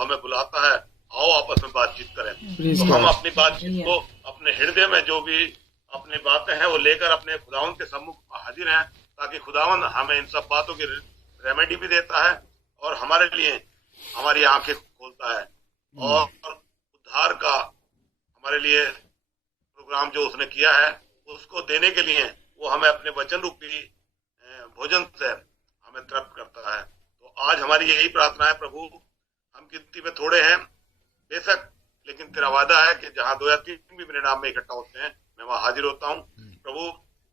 हमें बुलाता है, आओ आपस में बातचीत करें। तो हम अपनी बातचीत को, अपने हृदय में जो भी अपनी बातें हैं वो लेकर अपने खुदावंद के सम्मुख हाजिर हैं, ताकि खुदावंद हमें इन सब बातों की रेमेडी भी देता है और हमारे लिए हमारी आंखें खोलता है और उद्धार का हमारे लिए प्रोग्राम जो उसने किया है उसको देने के लिए वो हमें अपने वचन रूपी भोजन से हमें तृप्त करता है। तो आज हमारी यही प्रार्थना है, प्रभु हम गिनती में थोड़े हैं बेशक, लेकिन तेरा वादा है कि जहां 2 या 3 भी मेरे नाम में इकट्ठा होते हैं मैं वहां हाजिर होता हूँ। प्रभु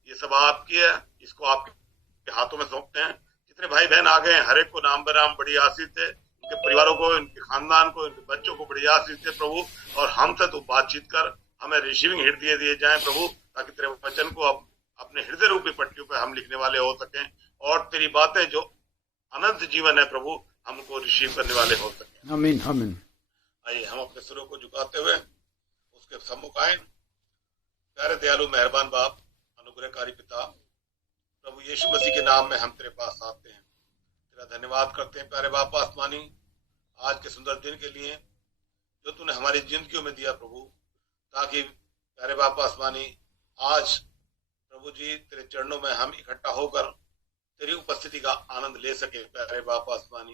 ये सब आपकी है, इसको आपके हाथों में सौंपते हैं। जितने भाई बहन आ गए हर एक को नाम बनाम बड़ी आशीष दे, उनके परिवारों को, इनके खानदान को, इनके बच्चों को बड़ी आशीष दे प्रभु। और हमसे तो बातचीत कर, हमें रिसीविंग हृदय दिए जाए प्रभु, ताकि तेरे वचन को अब अपने हृदय रूपी पट्टियों पे हम लिखने वाले हो सकें और तेरी बातें जो अनंत जीवन है प्रभु हमको रिसीव करने वाले हो सकें। आमीन आमीन। आइए हम अपने सिरों को झुकाते हुए उसके सम्मुख आए। प्यारे दयालु मेहरबान बाप, अनुग्रहकारी पिता, प्रभु यीशु मसीह के नाम में हम तेरे पास आते हैं, तेरा धन्यवाद करते हैं प्यारे बाप आसमानी, आज के सुंदर दिन के लिए जो तूने हमारी जिंदगियों में दिया प्रभु, ताकि प्यारे बाप आसमानी आज प्रभु जी तेरे चरणों में हम इकट्ठा होकर तेरी उपस्थिति का आनंद ले सके। प्यारे बाप आसमानी,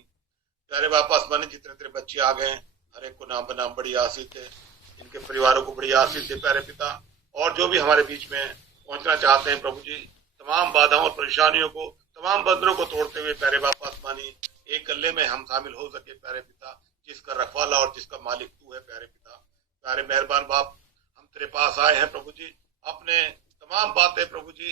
प्यारे बाप आसमानी, जितने तेरे बच्चे आ गए हर एक को नाम बनाम बड़ी आशीष दे, इनके परिवारों को बड़ी आशीष दे प्यारे पिता। और जो भी हमारे बीच में पहुंचना चाहते हैं प्रभु जी, तमाम बाधाओं और परेशानियों को, तमाम बंधनों को तोड़ते हुए प्यारे बाप आसमानी एक गले में हम शामिल हो सके प्यारे पिता, जिसका रखवाला और जिसका मालिक तू है प्यारे पिता। प्यारे मेहरबान बाप, हम तेरे पास आए हैं प्रभु जी, अपने तमाम बातें प्रभु जी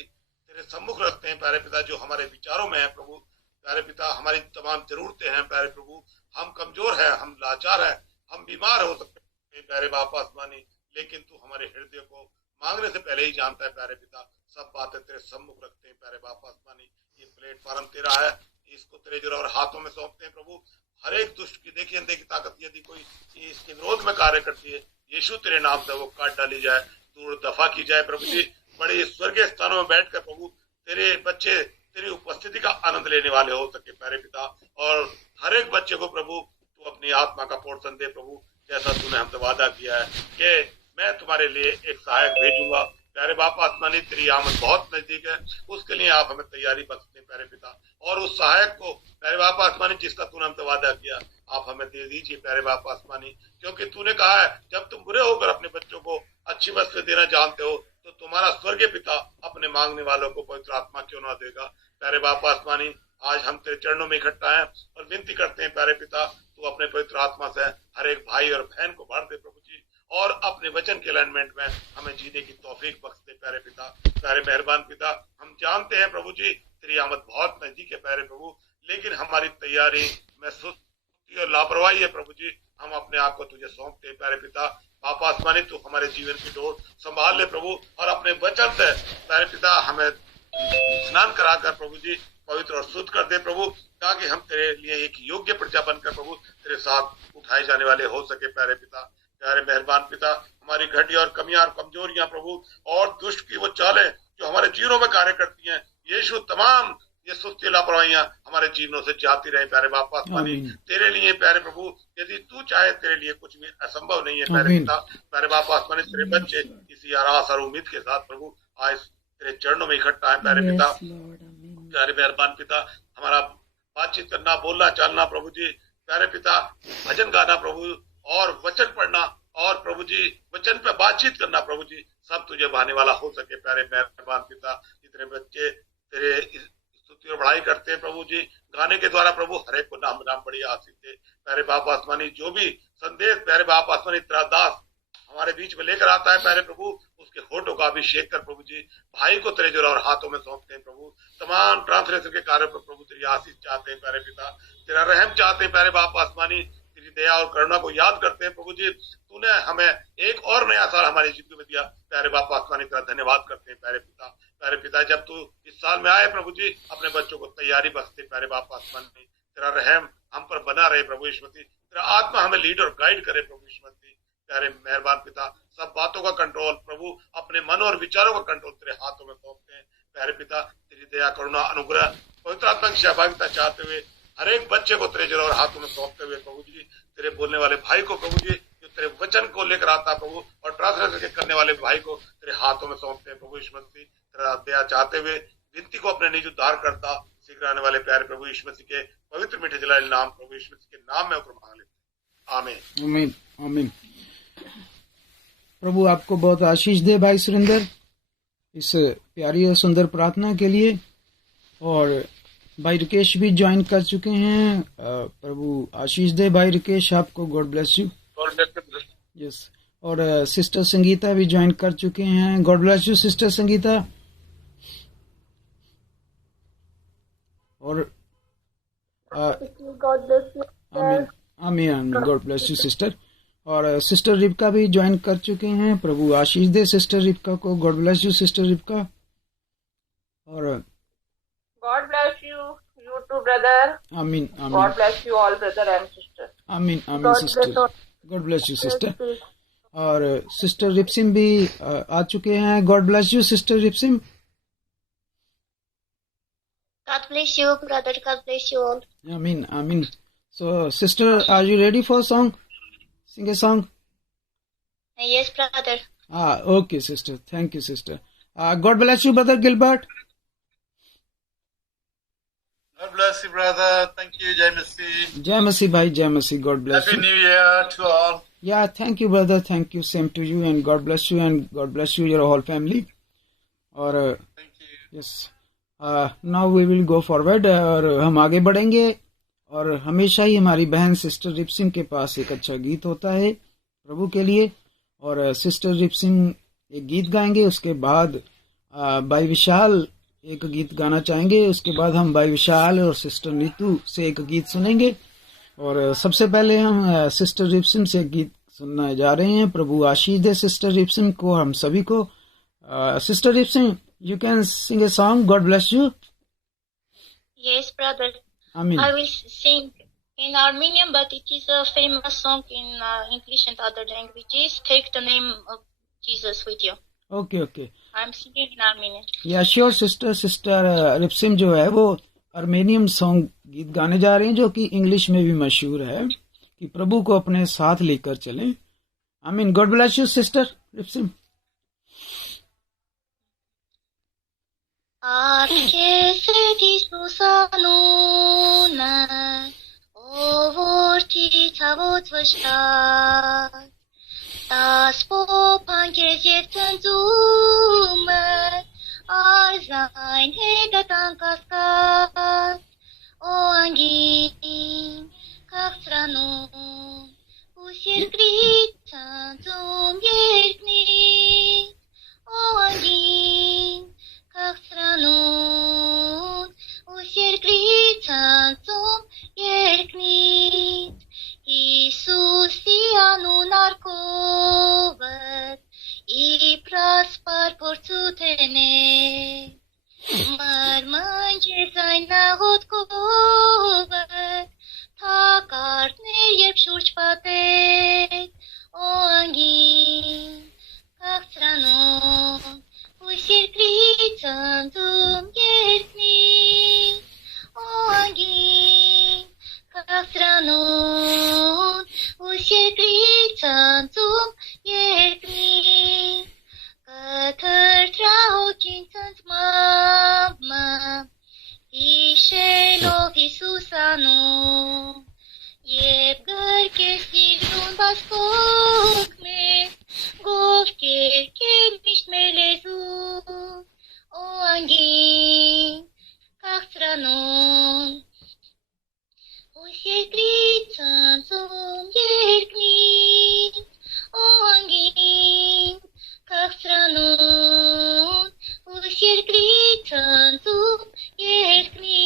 तेरे सम्मुख रखते हैं प्यारे पिता, जो हमारे विचारों में है प्रभु। प्यारे पिता, हमारी तमाम जरूरतें हैं प्यारे प्रभु, हम कमजोर हैं, हम लाचार हैं, हम बीमार हो सकते हैं प्यारे बाप आसमानी, लेकिन तू हमारे हृदय को मांगने से पहले ही जानता है प्यारे पिता। सब बातें तेरे सम्मुख रखते हैं प्यारे बाप आसमानी। ये प्लेटफॉर्म तेरा है, इसको तेरे जोर हाथों में सौंपते हैं प्रभु। हर एक दुष्ट की देखी अंधे की ताकत यदि कोई इसके विरोध में कार्य करती है, यीशु तेरे नाम से वो काट डाली जाए, दूर दफा की जाए प्रभु जी। बड़े स्वर्गीय स्थानों में बैठकर प्रभु तेरे बच्चे तेरी उपस्थिति का आनंद लेने वाले हो सके प्यारे पिता। और हर एक बच्चे को प्रभु तू अपनी आत्मा का पोषण दे प्रभु, जैसा तूने हमसे वादा किया है कि मैं तुम्हारे लिए एक सहायक भेजूंगा। प्यारे बाप आसमानी, तेरी आमद बहुत नजदीक है, उसके लिए आप हमें तैयारी बख्शे प्यारे पिता। और उस सहायक को प्यारे बाप आसमानी जिसका तूने हमसे वादा किया, आप हमें दे दीजिए प्यारे बाप आसमानी, क्योंकि तूने कहा है जब तुम बुरे होकर अपने बच्चों को अच्छी वस्तु देना जानते हो तो तुम्हारा स्वर्गीय पिता अपने मांगने वालों को पवित्र आत्मा क्यों ना देगा। प्यारे बाप आसमानी, आज हम तेरे चरणों में इकट्ठा हैं और विनती करते हैं प्यारे पिता, तू अपने पवित्र आत्मा से हर एक भाई और बहन को भर दे प्रभु जी, और अपने वचन के अलाइनमेंट में हमें जीने की तौफीक बख्श दे प्यारे पिता। प्यारे मेहरबान पिता, हम जानते हैं प्रभु जी तेरी आमद बहुत नजदीक है प्यारे प्रभु, लेकिन हमारी तैयारी में सुस्ती और लापरवाही है प्रभु जी। हम अपने आप को तुझे सौंपते हैं प्यारे पिता। पापा आसमानी, तू हमारे जीवन की डोर संभाल ले प्रभु, और अपने वचन से प्यारे पिता हमें स्नान कराकर प्रभु जी पवित्र और शुद्ध कर दे प्रभु, ताकि हम तेरे लिए एक योग्य प्रजा बनकर प्रभु तेरे साथ उठाए जाने वाले हो सके प्यारे पिता। प्यारे मेहरबान पिता, हमारी घटिया और कमियां और कमजोरियां प्रभु और दुष्ट की वो चालें जो हमारे जीवनों में कार्य करती हैं, यीशु तमाम ये सुस्ती लापरवाहियां हमारे जीवनों से जाती रहे प्यारे बाप आसमानी। तेरे लिए प्यारे प्रभु, यदि तू चाहे तेरे लिए कुछ भी असंभव नहीं है प्यारे पिता। प्यारे बाप आसमानी, तेरे बच्चे इसी आरास और उम्मीद के साथ प्रभु आज तेरे चरणों में इकट्ठा है प्यारे पिता। प्यारे मेहरबान पिता, हमारा बातचीत करना, बोलना, चालना प्रभु जी प्यारे पिता, भजन गाना प्रभु और वचन पढ़ना और प्रभु जी वचन पे बातचीत करना प्रभु जी, सब तुझे भाने वाला हो सके प्यारे मेहरबान पिता। जितने बच्चे तेरे स्तुति और बढ़ाई करते हैं प्रभु जी गाने के द्वारा प्रभु, हर एक को नाम नाम बड़ी आशीष दे प्यारे बाप आसमानी। जो भी संदेश प्यारे बाप आसमानी तेरा दास हमारे बीच में लेकर आता है प्यारे प्रभु, उसके होठों का अभिषेक कर प्रभु जी। भाई को तेरे जोर और हाथों में सौंपते हैं प्रभु। तमाम ट्रांसलेशन के कार्य पर प्रभु तेरी आशीष चाहते हैं प्यारे पिता, तेरा रहम चाहते हैं प्यारे बाप आसमानी, तेरी दया और करुणा को याद करते हैं प्रभु जी। तूने हमें एक और नया साल हमारी जिंदगी में दिया प्यारे बाप आसमानी, तेरा धन्यवाद करते हैं प्यारे पिता। प्यारे पिता, जब तू इस साल में आए प्रभु जी, अपने बच्चों को तैयारी बख्शते प्यारे बाप आसमानी। तेरा रहम हम पर बना रहे प्रभु यीशु मसीह, तेरा आत्मा हमें लीड और गाइड करे प्रभु यीशु मसीह। प्यारे मेहरबान पिता, सब बातों का कंट्रोल प्रभु, अपने मन और विचारों का कंट्रोल तेरे हाथों में सौंपते हैं प्यारे पिता। तेरी दया, करुणा, अनुग्रह, पवित्र आत्मा की सहभागिता चाहते हुए हर एक बच्चे को तेरे जरा और हाथों में सौंपते हुए प्रभु जी, तेरे बोलने वाले भाई को प्रभु जी, जो तेरे वचन को लेकर आता प्रभु, और प्रार्थना करके करने वाले भाई को तेरे हाथों में सौंपते हैं प्रभु यीशु मसीह। तेरा दया चाहते हुए विनती को अपने निज उद्धार करता शीघ्र आने वाले प्यारे प्रभु यीशु मसीह के पवित्र मीठे जलाल नाम प्रभु यीशु मसीह के नाम में ऊपर मांग लेते हैं, आमीन आमीन आमीन। प्रभु आपको बहुत आशीष दे भाई सुरेंद्र, इस प्यारी और सुंदर प्रार्थना के लिए। और भाई रिकेश भी ज्वाइन कर चुके हैं, प्रभु आशीष दे भाई रिकेश आपको, गॉड ब्लेस यू। यस, और सिस्टर संगीता भी ज्वाइन कर चुके हैं, God bless you sister Sangeeta. और आमीन आमीन आमीन, गॉड ब्लेस यू सिस्टर। और सिस्टर रिबका भी ज्वाइन कर चुके हैं, प्रभु आशीष दे सिस्टर रिबका को, गॉड ब्लेस यू सिस्टर रिबका। और God bless you, you too, brother. आमीन आमीन। God bless you all, brother and sister. Amen amen sister, God bless you sister. और सिस्टर रिपसिम भी आ चुके हैं, God bless you sister Ripsim. God bless you, brother. God bless you all. Amen, amen. So, sister, are you ready for a song? Sing a song. Yes, brother. Okay, sister. Thank you, sister. God bless you, brother Gilbert. God bless you, brother. Thank you, Jai Masih. Jai Masih, bhai. Jai Masih. God bless Happy you. New Year to all. Yeah, thank you, brother. Thank you. Same to you, and God bless you, and God bless you, your whole family. और Thank you. yes, now we will go forward. और हम आगे बढ़ेंगे। और हमेशा ही हमारी बहन sister रिपसिम के पास एक अच्छा गीत होता है प्रभु के लिए, और सिस्टर रिपसिम एक गीत गाएंगे, उसके बाद भाई विशाल एक गीत गाना चाहेंगे, उसके बाद हम भाई विशाल और सिस्टर नीतू से एक गीत सुनेंगे। और सबसे पहले हम सिस्टर रिपसिम से गीत सुनने जा रहे हैं। प्रभु आशीष दे सिस्टर रिपसिम को, हम सभी को। Sister Ripsim, you can sing a song. God bless you. Yes, brother. Amen. I will sing in Armenian, but it is a famous song in English and other languages. Take the name of Jesus with you. Okay, okay. I'm singing in Armenian. Yeah, sure, sister. Sister रिपसिम जो है वो अर्मेनियम song गीत गाने जा रहे हैं, जो कि इंग्लिश में भी मशहूर है कि प्रभु को अपने साथ लेकर चलें। I mean, God bless you, sister रिपसिम. Das Popan gezet zume, arzain hedatan kaskas, o angin kakstranun, usir kritan zum yerkni, o angin kakstranun, usir kritan zum yerkni. Iisus ianu narkovet, I praspar porțutene, Mărmânge zaina hotkovet, Takartne iep șurci patet, O angin, kakstranon, Usir krițan zum iertni, O angin, kakstranon, Usir krițan zum iertni, Cătăr traucin sunt mama, Ișelov Iisusanu, Jeb gărke stilun baskokme, Govke mișt melezu, O angin, kakstranon, Usir krițan zum iertni, O angin, kakstranon, Usir krițan zum iertni.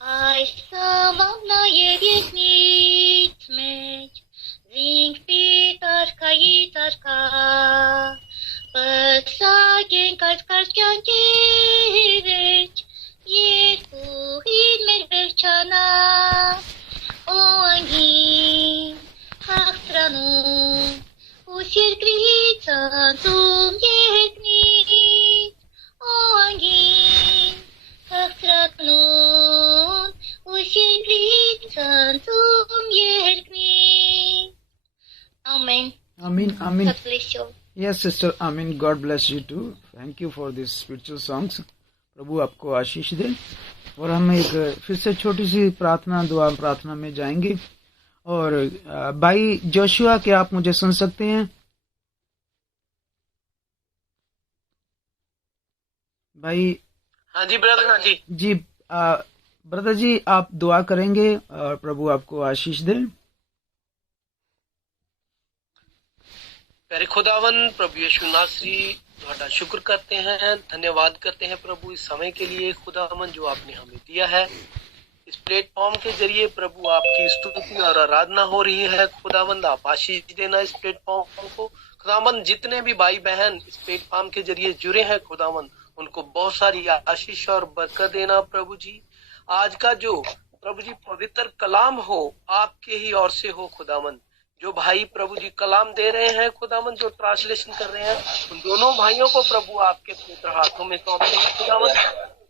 Ai samam na jebjetnic meć, Zing pitarka jitarka, Păsagen kartkan keveć, Jerku hidmer velčana, O angin, kakstranon, Usir krițan zum iertni, O angin, kakstranon, Usir Amen. Amen. God bless you. Yes, sister. Amen. God bless you too. Thank you for these spiritual songs. प्रभु आपको आशीष दे। और हम एक फिर से छोटी सी प्रार्थना में जाएंगे। और भाई जोशुआ, क्या आप मुझे सुन सकते हैं? भाई। हाँ जी ब्रदर, हाँ जी जी ब्रदर जी, आप दुआ करेंगे और प्रभु आपको आशीष दे। प्यारे खुदावन प्रभु यीशु नासरी, ਤੁਹਾਡਾ शुक्र करते हैं, धन्यवाद करते हैं प्रभु इस समय के लिए खुदावन जो आपने हमें दिया है। इस प्लेटफॉर्म के जरिए प्रभु आपकी स्तुति और आराधना हो रही है। खुदावंद आप आशीष देना इस प्लेटफॉर्म को। खुदावंद जितने भी भाई बहन इस प्लेटफॉर्म के जरिए जुड़े हैं खुदावंद, उनको बहुत सारी आशीष और बरकत देना प्रभु जी। आज का जो प्रभु जी पवित्र कलाम हो आपके ही ओर से हो खुदावंद। जो भाई प्रभु जी कलाम दे रहे हैं खुदावंद, जो ट्रांसलेशन कर रहे हैं, उन दोनों भाइयों को प्रभु आपके पवित्र हाथों में सौंपते हैं खुदावंद।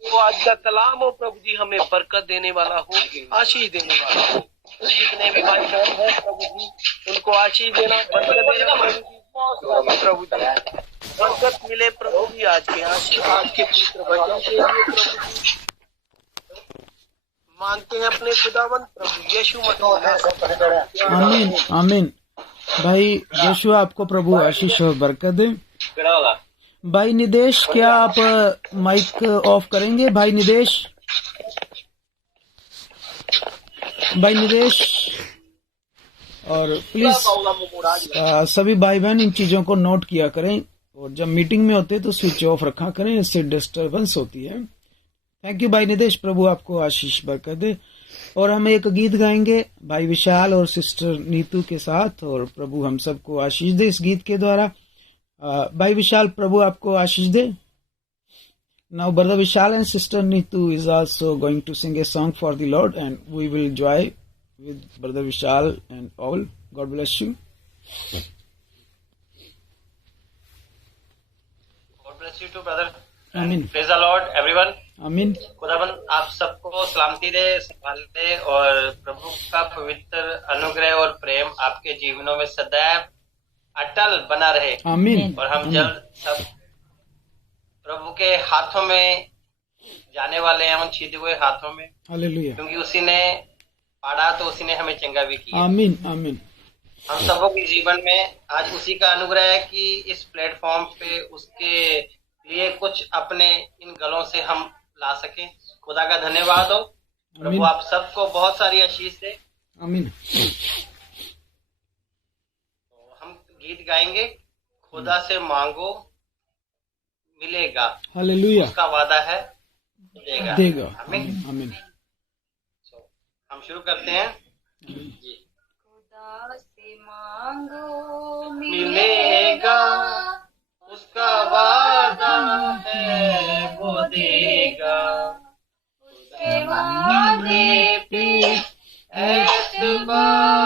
तो आज का कलाम हो प्रभु जी हमें बरकत देने वाला हो, आशीष देने वाला हो। जितने भी भाई बहन हैं प्रभु जी उनको आशीष देना, बरकत देना प्रभु जी। बरकत मिले प्रभु जी आज के पवित्र वचन के लिए प्रभु जी मांगते हैं अपने खुदावंद प्रभु यीशु मसीह। आमीन आमीन। भाई जोशुआ, आपको प्रभु आशीष और बरकत दे। भाई निदेश, क्या आप माइक ऑफ करेंगे? भाई निदेश, और प्लीज सभी भाई बहन इन चीजों को नोट किया करें, और जब मीटिंग में होते तो स्विच ऑफ रखा करें, इससे डिस्टरबेंस होती है। थैंक यू भाई निदेश, प्रभु आपको आशीष बरकत दे। और हम एक गीत गाएंगे भाई विशाल और सिस्टर नीतू के साथ, और प्रभु हम सबको आशीष दे इस गीत के द्वारा। भाई विशाल, प्रभु आपको आशीष दे। Now brother Vishal and sister Neetu is also going to sing a song for the lord, and we will enjoy with brother Vishal and all. God bless you. God bless you too brother. Amen. Praise the Lord everyone. Amen. खुदावन आप सबको सलामती दे, संभाल दे, और प्रभु का पवित्र अनुग्रह और प्रेम आपके जीवनों में सदैव अटल बना रहे। आमीन। और हम जल्द सब प्रभु के हाथों में जाने वाले हैं, उन छीदे हुए हाथों में। हालेलुया। क्योंकि उसी ने पाड़ा तो उसी ने हमें चंगा भी किया। आमीन आमीन। हम सबों के जीवन में आज उसी का अनुग्रह है कि इस प्लेटफॉर्म पे उसके लिए कुछ अपने इन गलों से हम ला सकें। खुदा का धन्यवाद हो। प्रभु आप सबको बहुत सारी आशीष दे। आमीन। तो हम गीत गाएंगे, खुदा से मांगो मिलेगा, हालेलुया, उसका वादा है देगा। आमीन आमीन। हम शुरू करते हैं। खुदा से मांगो मिलेगा, उसका वादा है वो देगा। उसके वादे पे एतबार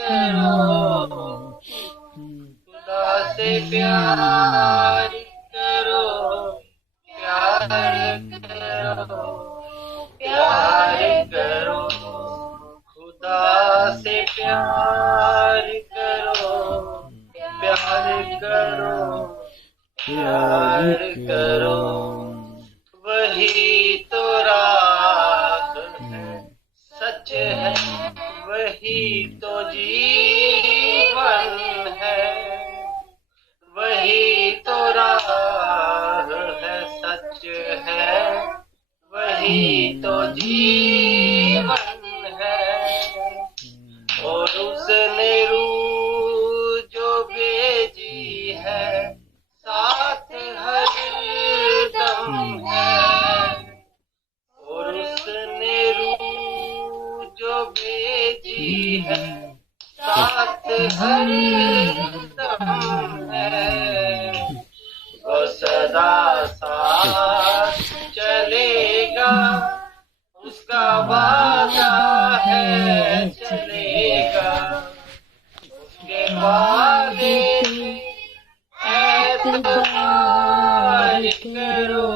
करो, खुदा से प्यार करो, प्यार करो, खुदा से प्यार करो, प्यार करो। वही तो राह है, सच है, वही तो जीवन है। वही तो राह है, सच है, वही तो जीवन है। और उसने रूह जो भेजी है, साथ हर दम है। और उसने रूह जो भेजी है, साथ हर दम है। वो सदा साथ चलेगा, उसका वादा है चलेगा। उसके वादे एतबार करो,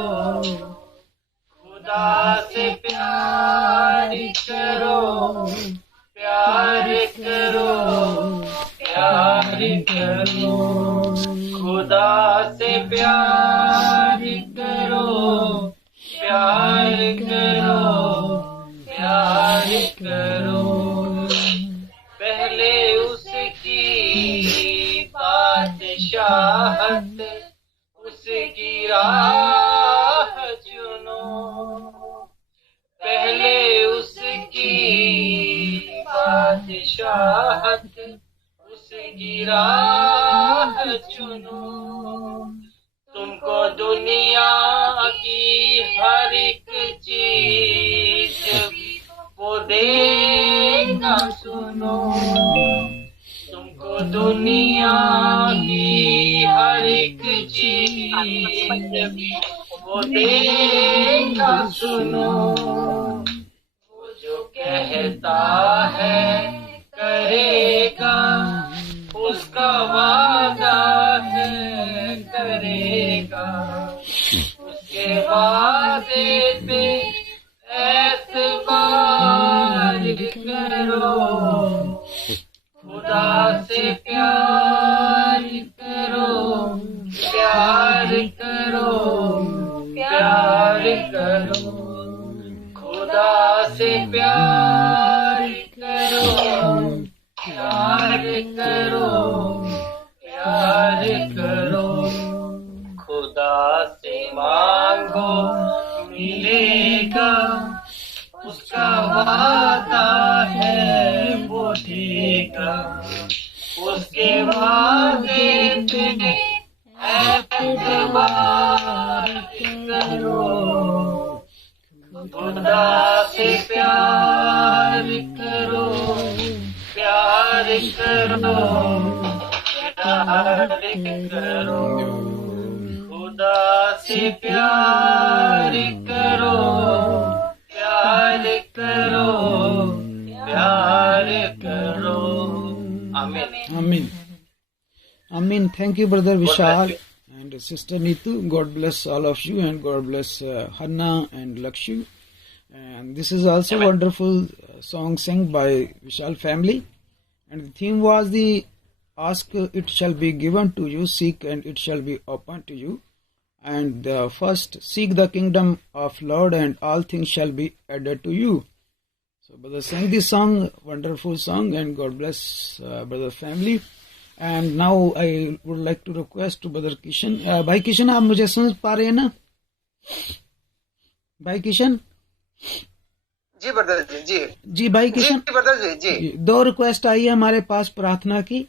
खुदा से प्यार करो, प्यार करो, प्यार करो, खुदा से प्यार करो, प्यार करो, प्यार करो। पहले उसकी बादशाहत, उसकी राह चुनो, पहले उसकी बादशाहत, उसकी राह चुनो। तुमको दुनिया की हर एक चीज वो देगा, सुनो। तुमको दुनिया की हर एक चीज वो देगा, सुनो। वो जो कहता है करेगा, उसका वादा है करेगा, उसके वादे पे एतबार करो। खुदा से प्यार करो, प्यार करो, प्यार करो। खुदा से प्यार करो, प्यार करो, प्यार करो। खुदा से मांगो मिलेगा, उसका वादा है वो देगा, उसके वादे पे एतबार करो। खुदा से प्यार करो, प्यार करो, प्यार करो। खुदा से प्यार करो, प्यार करो, प्यार करो। आमीन, आमीन, आमीन। Thank you, Brother Vishal and Sister Neetu. God bless all of you, and God bless Hannah and Lakshu. And this is also a wonderful song sung by Vishal family. And the theme was the ask, it shall be given to you, seek, and it shall be opened to you. And first, seek the kingdom of Lord, and all things shall be added to you. So, brother sang this song, wonderful song, and God bless brother family. And now I would like to request to brother Kishan. भाई किशन, आप मुझे समझ पा रहे हैं ना? भाई किशन? जी brother जी, जी भाई किशन, जी ब्रदर जी। दो रिक्वेस्ट आई है हमारे पास प्रार्थना की।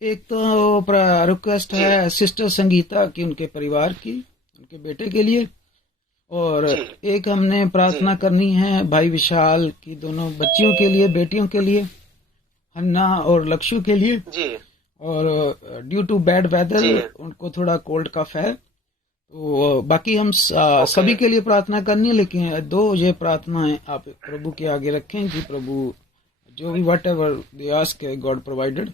एक तो रिक्वेस्ट है सिस्टर संगीता की, उनके परिवार की, उनके बेटे के लिए, और एक हमने प्रार्थना करनी है भाई विशाल की दोनों बच्चियों के लिए, बेटियों के लिए, हन्ना और लक्ष्य के लिए जी। और ड्यू टू बैड वेदर उनको थोड़ा कोल्ड कफ है, तो बाकी हम सभी के लिए प्रार्थना करनी है। लेकिन दो ये प्रार्थनाएं आप प्रभु के आगे रखें कि प्रभु जो भी what ever they ask God provided,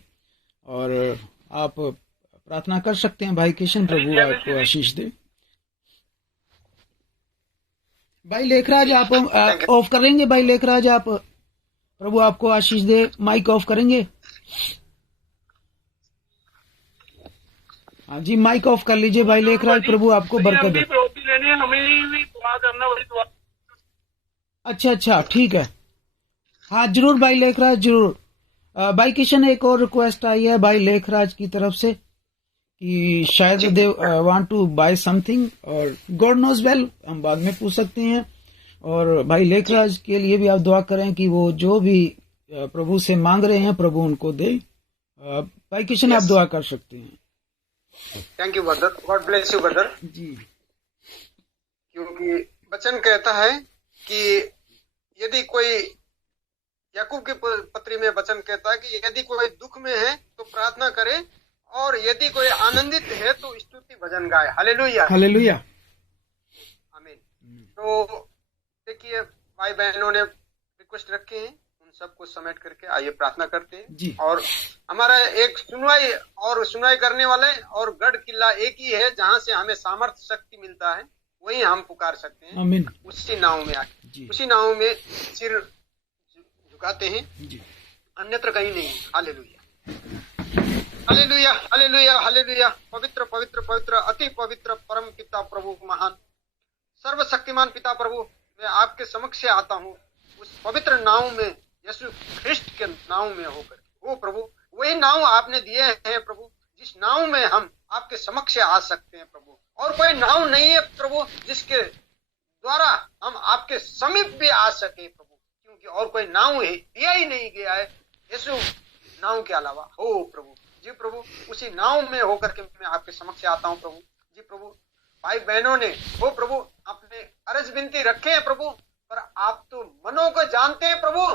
और आप प्रार्थना कर सकते हैं भाई किशन, प्रभु आपको आशीष दे। भाई लेखराज आप ऑफ करेंगे? भाई लेखराज आप, प्रभु आपको आशीष दे, माइक ऑफ करेंगे? हाँ जी, माइक ऑफ कर लीजिए भाई लेखराज, प्रभु आपको बरकत दे। अच्छा, ठीक है, हाँ जरूर भाई लेखराज, जरूर। भाई किशन, एक और रिक्वेस्ट आई है भाई लेखराज की तरफ से कि शायद they want to buy something, और गॉड नोज वेल, हम बाद में पूछ सकते हैं। और भाई लेखराज के लिए भी आप दुआ करें कि वो जो भी प्रभु से मांग रहे हैं प्रभु उनको दे। भाई किशन, आप दुआ कर सकते हैं। Thank you brother, God bless you brother ji. क्योंकि वचन कहता है कि यदि कोई, याकूब की पत्री में वचन कहता है कि यदि कोई दुख में है तो प्रार्थना करे, और यदि कोई आनंदित है तो स्तुति भजन गाए। हालेलुया, हालेलुया, आमीन। तो देखिए भाई बहनों ने रिक्वेस्ट रखे हैं, उन सबको समेट करके आइए प्रार्थना करते हैं जी। और हमारा एक सुनवाई करने वाले और गढ़ किला एक ही है, जहाँ से हमें सामर्थ्य शक्ति मिलता है, वही हम पुकार सकते हैं। आमीन। उसी नाव में आके, उसी नाव में सिर झुकाते हैं, अन्यत्र कहीं नहीं। Hallelujah, hallelujah. Hallelujah hallelujah hallelujah. पवित्र पवित्र पवित्र अति पवित्र परम पिता प्रभु महान सर्वशक्तिमान पिता प्रभु, मैं आपके समक्ष आता हूँ उस पवित्र नाम में, यीशु ख्रिस्ट के नाम में होकर। वो प्रभु वही नाम आपने दिए हैं प्रभु, जिस नाम में हम आपके समक्ष आ सकते हैं प्रभु। और कोई नाम नहीं है प्रभु जिसके द्वारा हम आपके समीप भी आ सके प्रभु, क्योंकि और कोई नाम ही दिया ही नहीं गया है यीशु नाम के अलावा। हो प्रभु जी प्रभु, उसी नाम में होकर के मैं आपके समक्ष आता हूँ प्रभु जी प्रभु। भाई बहनों ने हो प्रभु अपने अर्ज विनती रखे हैं प्रभु, पर आप तो मनों को जानते हैं प्रभु।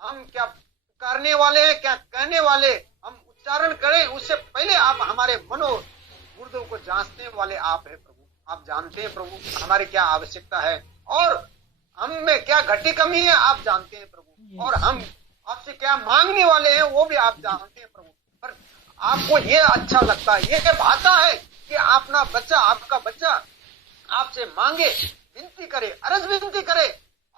हम क्या करने वाले हैं, क्या कहने वाले, हम उच्चारण करें उससे पहले आप हमारे मनो मुर्दों को जांचने वाले आप है प्रभु। आप जानते हैं प्रभु हमारी क्या आवश्यकता है और हम में क्या घटी कमी है, आप जानते हैं प्रभु। और हम आपसे क्या मांगने वाले हैं वो भी आप जानते हैं प्रभु। पर आपको ये अच्छा लगता है, ये भाता है कि अपना बच्चा, आपका बच्चा आपसे मांगे, विनती करे, अर्ज विनती करे,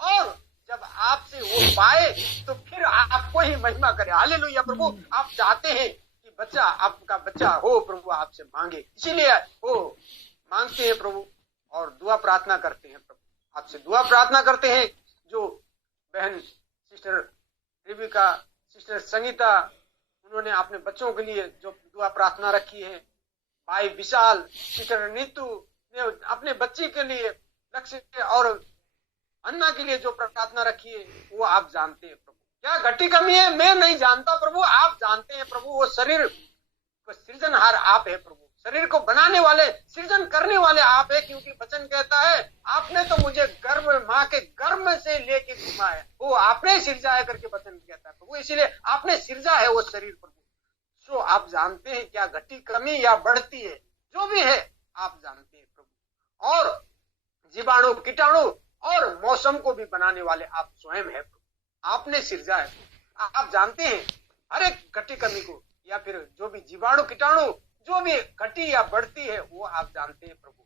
और जब आपसे वो पाए तो फिर आपको ही महिमा करे। हालेलुया प्रभु। आप चाहते हैं कि बच्चा, आपका बच्चा हो प्रभु आपसे मांगे, इसीलिए वो मांगते हैं प्रभु और दुआ प्रार्थना करते हैं प्रभु। आपसे दुआ प्रार्थना करते हैं। जो बहन सिस्टर रेबिका, सिस्टर संगीता, उन्होंने अपने बच्चों के लिए जो दुआ प्रार्थना रखी है, भाई विशाल, सिस्टर नीतू ने अपने बच्ची के लिए, लक्ष्य और अन्ना के लिए जो प्रार्थना रखी है वो आप जानते हैं प्रभु। क्या घटी कमी है मैं नहीं जानता प्रभु, आप जानते हैं प्रभु। वो शरीर को सृजनहार आप है प्रभु, शरीर को बनाने वाले, सृजन करने वाले आप है, क्योंकि वचन कहता है आपने तो मुझे गर्भ, माँ के गर्भ से लेके घुमा है, वो आपने सिरजाया करके वचन कहता है प्रभु। इसीलिए आपने सिरजा है वो शरीर प्रभु। सो आप जानते हैं क्या घटी कमी या बढ़ती है, जो भी है आप जानते हैं प्रभु। और जीवाणु, कीटाणु और मौसम को भी बनाने वाले आप स्वयं है प्रभु। आपने सिरजा है, आप जानते हैं हर एक घटी कमी को, या फिर जो भी जीवाणु, कीटाणु जो भी घटी या बढ़ती है वो आप जानते हैं प्रभु।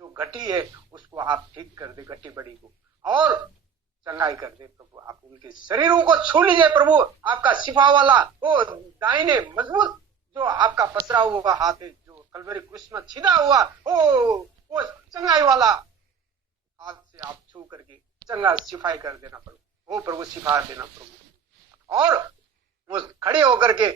जो घटी है उसको आप ठीक कर दे, घटी बड़ी को, और चंगाई कर दे प्रभु। आप उनके शरीरों को छू लीजिए प्रभु। आपका शिफा वाला वो दाहिने मजबूत जो आपका पसरा हुआ हाथ है, जो कलवरी क्रूस में छिदा हुआ वो चंगाई वाला हाथ से आप छू करके चंगा सिफाई कर देना प्रभु। वो प्रभु सिफा देना प्रभु, और वो खड़े होकर के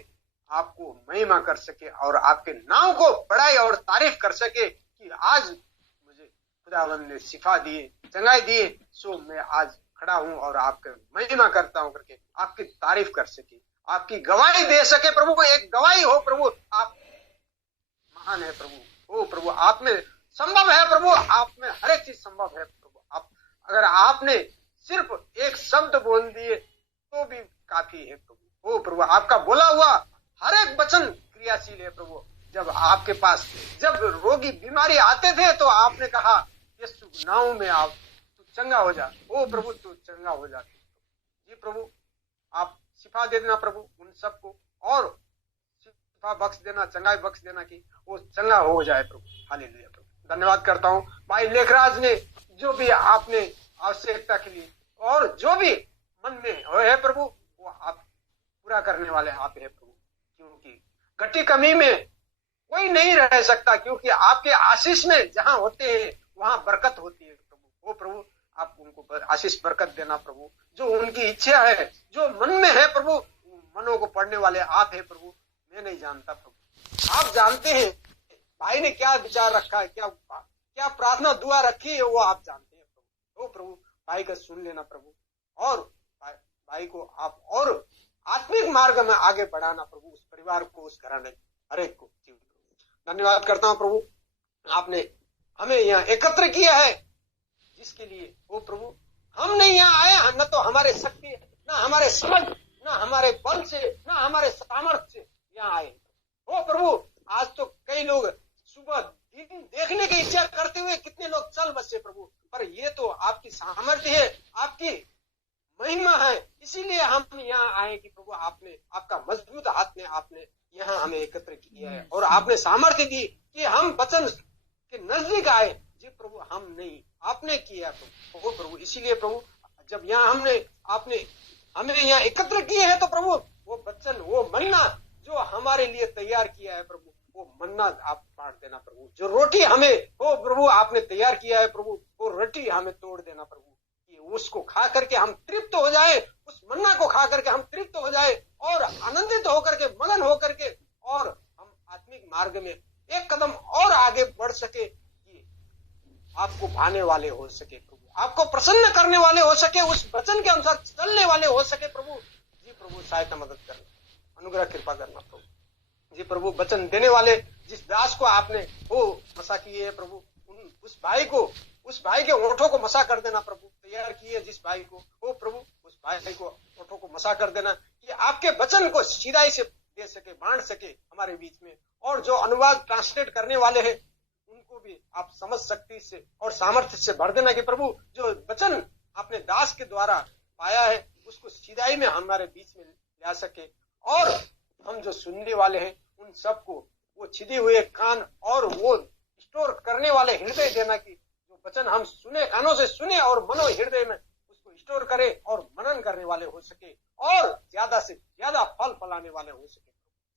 आपको महिमा कर सके और आपके नाम को बड़ाई और तारीफ कर सके कि आज मुझे खुदावंद ने शिफा दिए, चंगाई दिए, सो मैं आज खड़ा हूं और आपके महिमा करता हूं करके आपकी तारीफ कर सके, आपकी गवाही दे सके प्रभु। एक गवाही हो प्रभु, आप महान है प्रभु। ओ प्रभु आप में संभव है प्रभु, आप में हर एक चीज संभव है प्रभु। आप अगर आपने सिर्फ एक शब्द बोल दिए तो भी काफी है प्रभु। ओ प्रभु आपका बोला हुआ हर एक वचन क्रियाशील है प्रभु। जब आपके पास जब रोगी बीमारी आते थे तो आपने कहा यीशु नाम में आप तू चंगा हो जा। ओ प्रभु तू चंगा हो जा जी प्रभु। आप शिफा दे देना प्रभु उन सबको, और शिफा बख्श देना, चंगाई बख्श देना कि वो चंगा हो जाए प्रभु। हालेलुया प्रभु। धन्यवाद करता हूँ भाई लेखराज ने जो भी आपने आवश्यकता के लिए और जो भी मन में है प्रभु वो आप पूरा करने वाले आप है प्रभु। क्योंकि घटी कमी में कोई नहीं रह सकता, क्योंकि आपके आशीष में जहां होते हैं वहां बरकत होती है प्रभु। वो प्रभु आप उनको आशीष बरकत देना प्रभु। जो उनकी इच्छा है, जो मन में है प्रभु, मनों को पढ़ने वाले आप है प्रभु। मैं नहीं जानता प्रभु, आप जानते हैं भाई ने क्या विचार रखा है, क्या प्रार्थना दुआ रखी है वो आप जानते हैं प्रभु। वो प्रभु भाई का सुन लेना प्रभु, और भाई को आप और आत्मिक मार्ग में आगे बढ़ाना प्रभु। उस परिवार को, उस घराने हर एक को। धन्यवाद करता हूँ प्रभु, आपने हमें यहाँ एकत्र किया है जिसके लिए वो प्रभु हम नहीं यहाँ आए, न तो हमारे शक्ति, न हमारे समझ, न हमारे बल से, न हमारे सामर्थ्य से यहाँ आए। ओ प्रभु आज तो कई लोग सुबह दिन देखने की इच्छा करते हुए कितने लोग चल बसे प्रभु, पर ये तो आपकी सामर्थ्य है, आपकी महिमा है, इसीलिए हम यहाँ आए कि प्रभु आपने आपका मजबूत हाथ में आपने यहाँ हमें एकत्र किया है, और आपने सामर्थ्य दी कि हम वचन के नजदीक आए। जी प्रभु हम नहीं, आपने किया प्रभु। प्रभु इसीलिए प्रभु जब यहाँ आपने हमें यहाँ एकत्र किए हैं तो प्रभु वो वचन, वो मन्ना जो हमारे लिए तैयार किया है प्रभु, वो मन्ना आप बांट देना प्रभु। जो रोटी हमें वो प्रभु आपने तैयार किया है प्रभु, वो रोटी हमें तोड़ देना प्रभु, कि उसको खा करके हम तृप्त हो जाए, उस मन्ना को खा करके हम तृप्त हो जाए और आनंदित होकर के, मगन होकर के, और हम आत्मिक मार्ग में एक कदम और आगे बढ़ सके, कि आपको भाने वाले हो सके प्रभु, आपको प्रसन्न करने वाले हो सके, उस वचन के अनुसार चलने वाले हो सके प्रभु। जी प्रभु सहायता मदद करना, अनुग्रह कृपा करना प्रभु। जी प्रभु वचन देने वाले जिस दास को आपने वो मसा किए है प्रभु, उस भाई के ओठों को मसा कर देना प्रभु, तैयार किए जिस भाई को, वो प्रभु उस भाई को ओठों को मसा कर देना, कि आपके वचन को सीधाई से दे सके, बांट सके हमारे बीच में। और जो अनुवाद ट्रांसलेट करने वाले हैं उनको भी आप समझ शक्ति से और सामर्थ्य से भर देना, कि प्रभु जो वचन आपने दास के द्वारा पाया है उसको सीधाई में हमारे बीच में ला सके, और हम जो सुनने वाले हैं उन सबको वो छिदे हुए कान और वो स्टोर करने वाले हृदय देना, कि जो वचन हम सुने, कानों से सुने और मनो हृदय में उसको स्टोर करे और मनन करने वाले हो सके, और ज्यादा से ज्यादा फल फलाने वाले हो सके।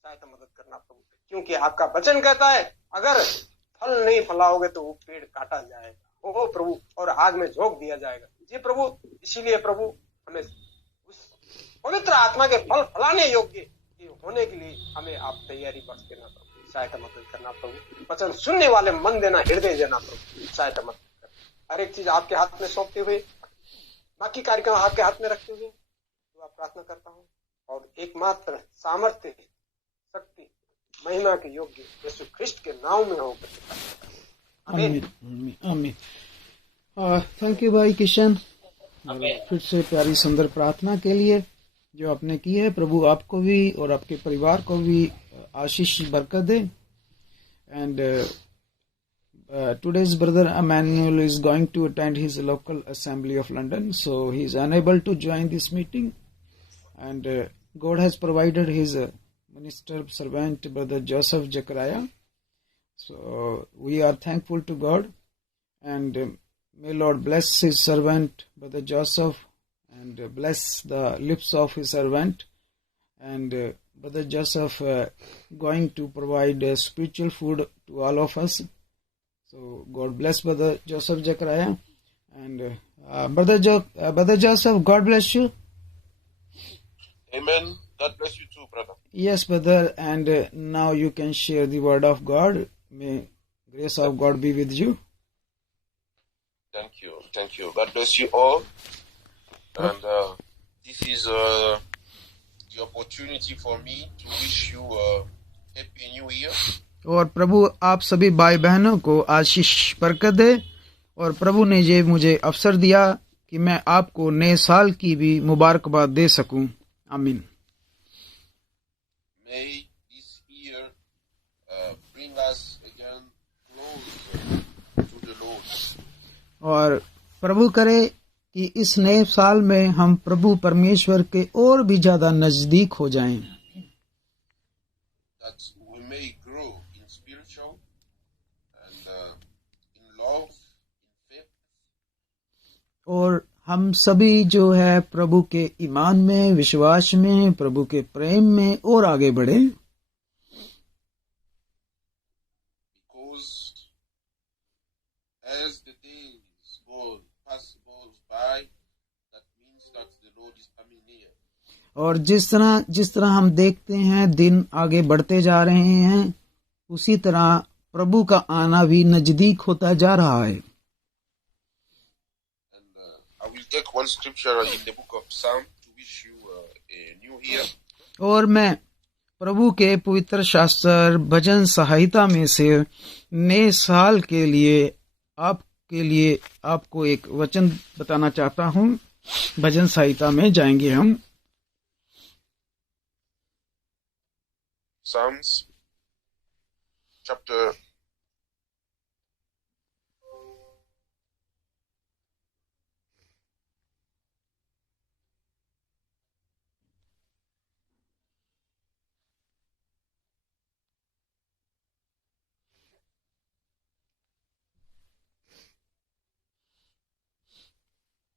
सहायता मदद करना प्रभु, क्योंकि आपका वचन कहता है अगर फल नहीं फलाओगे तो वो पेड़ काटा जाएगा ओ प्रभु, और आग में झोंक दिया जाएगा। जी प्रभु, इसीलिए प्रभु हमें उस पवित्र आत्मा के फल फलाने योग्य होने के लिए हमें आप तैयारी बख्श देना प्रभु, सहायता मदद करना प्रभु। वचन सुनने वाले मन देना, हृदय देना प्रभु, सहायता मदद करना। हर एक चीज आपके हाथ में सौंपते हुए, बाकी कार्यक्रम आपके हाथ में रखते हुए तो आप प्रार्थना करता हूँ, और एकमात्र सामर्थ्य, शक्ति, महिमा के योग्य यीशु ख्रिस्ट के नाम में होकर। आमीन आमीन। थैंक यू भाई किशन, फिर से प्यारी सुंदर प्रार्थना के लिए जो आपने की है। प्रभु आपको भी और आपके परिवार को भी आशीष बरकत दे। And today's brother Emmanuel is going to attend his local assembly of London, so he is unable to join this meeting, and God has provided his minister servant brother Joseph Zechariah, so we are thankful to God, and may Lord bless his servant brother Joseph, and bless the lips of his servant, and brother Joseph going to provide spiritual food to all of us. So God bless brother Joseph Zechariah, and brother Joseph, God bless you. Amen. God bless you too, brother. Yes, brother, and now you can share the word of God. May grace of God be with you. Thank you. Thank you. God bless you all. And this is the opportunity for me to wish you a happy new year. और प्रभु आप सभी भाई बहनों को आशीष बरकत दे, और प्रभु ने ये मुझे अवसर दिया कि मैं आपको नए साल की भी मुबारकबाद दे सकूं। आमीन। May this year bring us again closer to the Lord. और प्रभु करे कि इस नए साल में हम प्रभु परमेश्वर के और भी ज्यादा नजदीक हो जाएं, that we may grow in spiritual and in love, in faith, और हम सभी जो है प्रभु के ईमान में, विश्वास में, प्रभु के प्रेम में और आगे बढ़े, because as the days goes by, that means that the Lord is coming near. और जिस तरह हम देखते हैं दिन आगे बढ़ते जा रहे हैं, उसी तरह प्रभु का आना भी नजदीक होता जा रहा है। I will take one scripture in the book of Psalm to wish you a new year. और मैं प्रभु के पवित्र शास्त्र भजन संहिता में से नए साल के लिए आपको एक वचन बताना चाहता हूँ। भजन संहिता में जाएंगे हम। Psalms chapter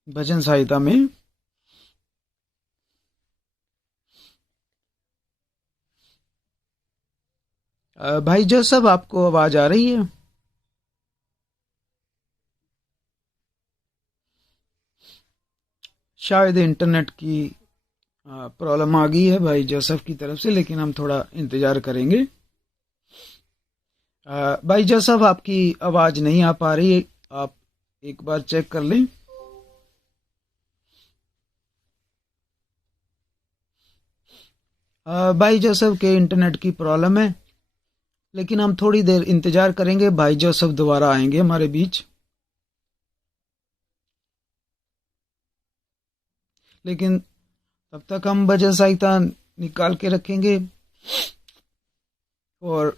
'भजन संहिता में भाई जोसेफ, आपको आवाज आ रही है? शायद इंटरनेट की प्रॉब्लम आ गई है भाई जोसेफ की तरफ से, लेकिन हम थोड़ा इंतजार करेंगे। भाई जोसेफ, आपकी आवाज नहीं आ पा रही, आप एक बार चेक कर लें। भाई जोसेफ के इंटरनेट की प्रॉब्लम है, लेकिन हम थोड़ी देर इंतजार करेंगे। भाई जोसेफ दोबारा आएंगे हमारे बीच, लेकिन तब तक हम भजन संहिता निकाल के रखेंगे और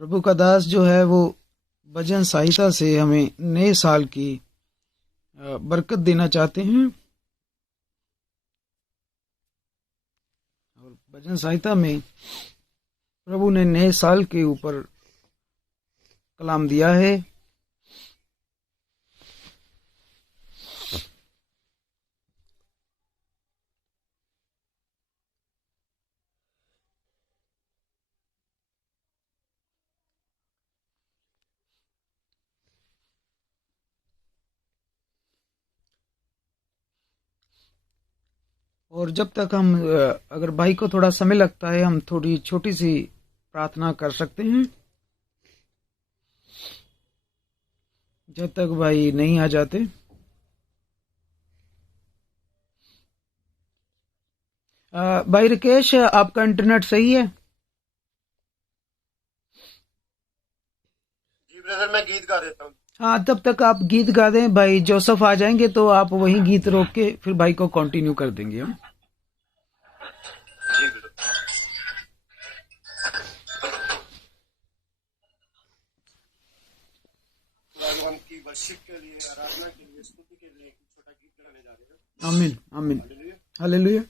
प्रभु का दास जो है वो भजन संहिता से हमें नए साल की बरकत देना चाहते हैं। और भजन संहिता में प्रभु ने नए साल के ऊपर कलाम दिया है। और जब तक हम अगर भाई को थोड़ा समय लगता है, हम थोड़ी छोटी सी प्रार्थना कर सकते हैं जब तक भाई नहीं आ जाते। भाई राकेश, आपका इंटरनेट सही है? जी ब्रदर, मैं गीत गा देता हूँ। हाँ, तब तक आप गीत गा दें। भाई जोसेफ आ जाएंगे तो आप वहीं गीत रोक के फिर भाई को कंटिन्यू कर देंगे हम। जी ब्रदर। भगवान की वर्शिप के लिए, आराधना के लिए, स्तुति के लिए एक छोटा गीत गाने जा रहे हैं। आमीन आमीन, हालेलुया।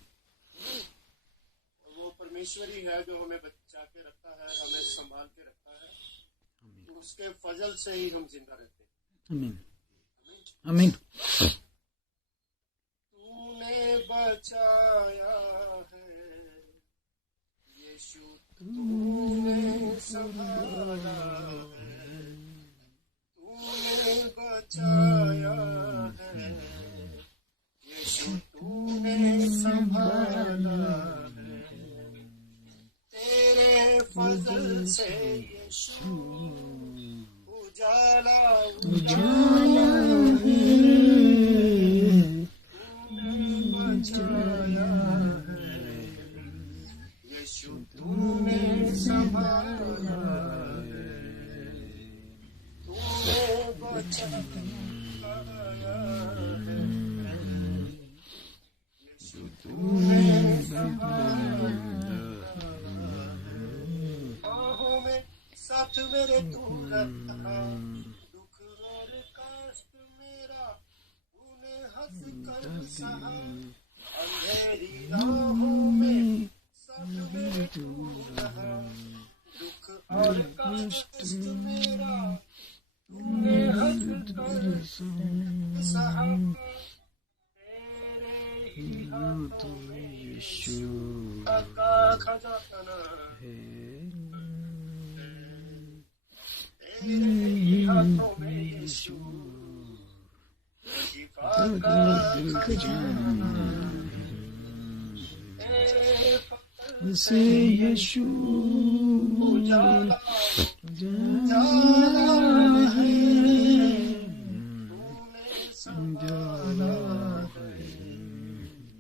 वो परमेश्वरी है जो हमें बचा के रखता है, हमें संभाल के रखता है, तो उसके फजल से ही हम जिंदा रहते हैं। आमीन आमीन। तूने बचाया है यीशु, तूने संभाला है, तूने बचाया है यीशु, तूने संभाला है, तेरे फजल से यीशु उजाला उजाला है, तूने बचाया है यीशु, तूने संभाला है, तूने बचाया है यीशु, तूने संभाला है, आहों में साथ मेरे तू रखा, दुख और कष्ट मेरा तूने हंस कर सहा, अंधेरी राहों में साथ मेरे तू रहा, दुख और कष्ट मेरा तूने हंस कर सहा, तेरे ही हाथों में यीशु का खजाना है, तेरे ही हाथों में यीशु शिफा का खजाना है, तेरे फजल से यीशु उजाला उजाला है, तूने संभाला है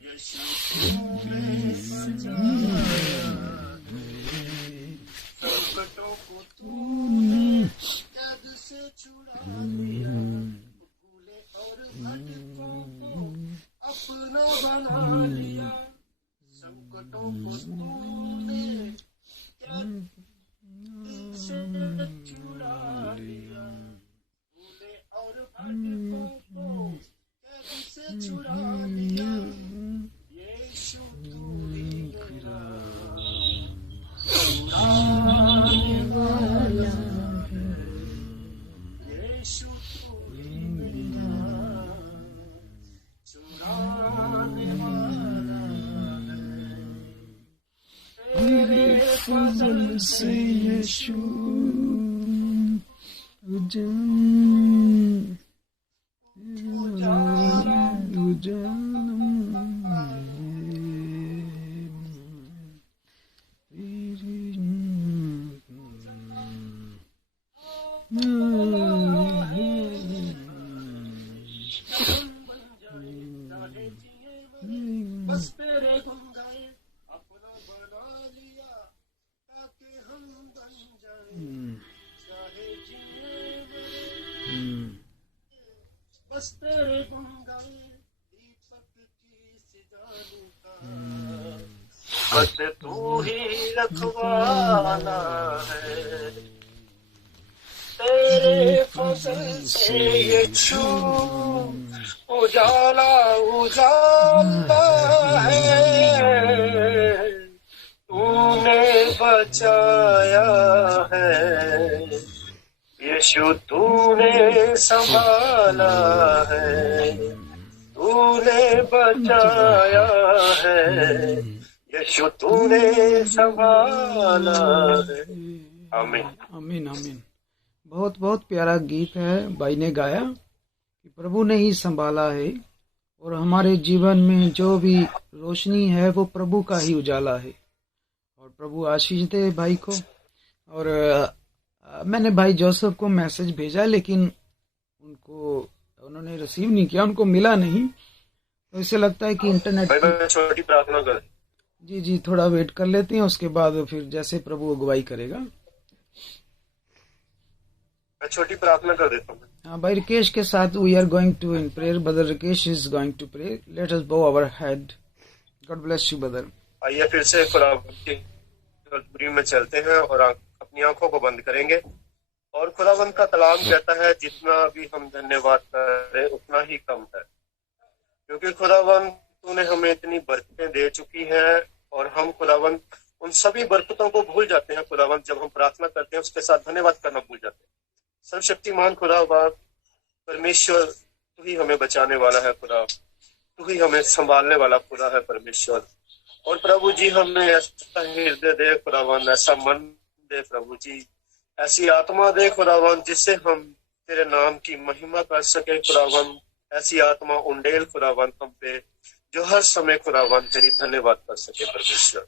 यीशु, तूने संभाला है, संकटों को तूने कैद से छुड़ा लिया, भूले और भटकों को अपना बना लिया, संकटों को तूने कैद से छुड़ा लिया, फजल से यीशु बस तेरे गुण गाए अपना बना लिया ताकि हम बन जाए चाहे जिए मरे बस तेरे गुण गाए दीपक की सिजाने का बस तू ही रखवाला है तेरे फसल से ये छू उजाला उजाला है तूने बचाया है यीशु तूने संभाला है तूने बचाया है यीशु तूने संभाला है। आमीन आमीन आमीन। बहुत बहुत प्यारा गीत है भाई ने गाया कि प्रभु ने ही संभाला है और हमारे जीवन में जो भी रोशनी है वो प्रभु का ही उजाला है और प्रभु आशीष दे भाई को। और मैंने भाई जोसेफ को मैसेज भेजा लेकिन उन्होंने रिसीव नहीं किया, उनको मिला नहीं, तो इससे लगता है कि इंटरनेट छोटी प्रार्थना कर। जी थोड़ा वेट कर लेते हैं, उसके बाद फिर जैसे प्रभु अगुवाई करेगा। मैं छोटी प्रार्थना कर देता हूँ। हाँ भाई रिकेश के साथ we are going to in prayer. Brother Rikesh is going to pray. Let us bow our head. God bless you brother. आइए फिर से खुदावंद की हजूरी में चलते हैं और अपनी आंखों को बंद करेंगे और खुदावंद का कलाम कहता है जितना भी हम धन्यवाद करें उतना ही कम है, क्योंकि खुदावंद तूने हमें इतनी बरकतें दे चुकी है और हम खुदावंद उन सभी बरकतों को भूल जाते हैं। खुदावंद जब हम प्रार्थना करते हैं उसके साथ धन्यवाद करना भूल जाते हैं। सर्वशक्तिमान खुदावंद परमेश्वर तू ही हमें बचाने वाला है खुदा, तू ही हमें संभालने वाला खुदा है परमेश्वर। और प्रभु जी हमें ऐसा हृदय दे खुदावंद, ऐसा मन दे प्रभु जी, ऐसी आत्मा दे खुदावंद जिससे हम तेरे नाम की महिमा कर सके खुदावंद। ऐसी आत्मा उंडेल खुदावंद हम पे जो हर समय खुदावंद तेरी धन्यवाद कर सके परमेश्वर।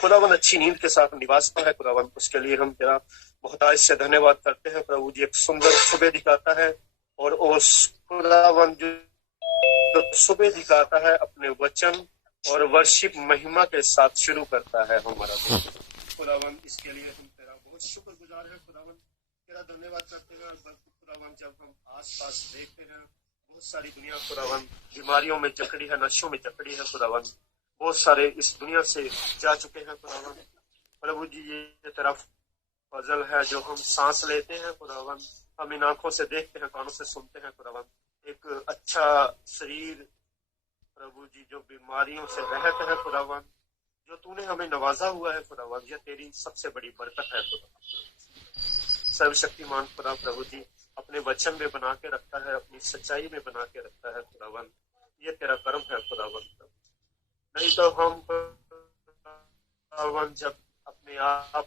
खुदावंद अच्छी नींद के साथ निवास है खुदावंद, उसके लिए हम तेरा बहुतायत से धन्यवाद करते हैं प्रभु जी। एक सुंदर सुबह दिखाता है और उस खुदावंद जो सुबह दिखाता है अपने वचन और वर्शिप महिमा के साथ शुरू करता है हमारा खुदावंद। इसके लिए हम तेरा बहुत शुक्रगुजार है खुदावंद, तेरा धन्यवाद करते हैं खुदावंद। जब हम आसपास देखते हैं बहुत सारी दुनिया खुदावंद बीमारियों में जकड़ी है, नशों में जकड़ी है खुदावंद, बहुत सारे इस दुनिया से जा चुके हैं खुदावंद। प्रभु जी ये तेरा फजल है जो हम सांस लेते हैं खुदावंद, हम इन आंखों से देखते हैं, कानों से सुनते हैं खुदावंद। एक अच्छा शरीर प्रभु जी जो बीमारियों से रहत है खुदावंद, जो तूने हमें नवाजा हुआ है खुदावंद, यह तेरी सबसे बड़ी बरकत है खुदावंद। सर्वशक्तिमान खुदा प्रभु जी अपने वचन में बना के रखता है, अपनी सच्चाई में बना के रखता है खुदावंद। ये तेरा कर्म है खुदावंद। नहीं तो हम खुदावंद जब अपने आप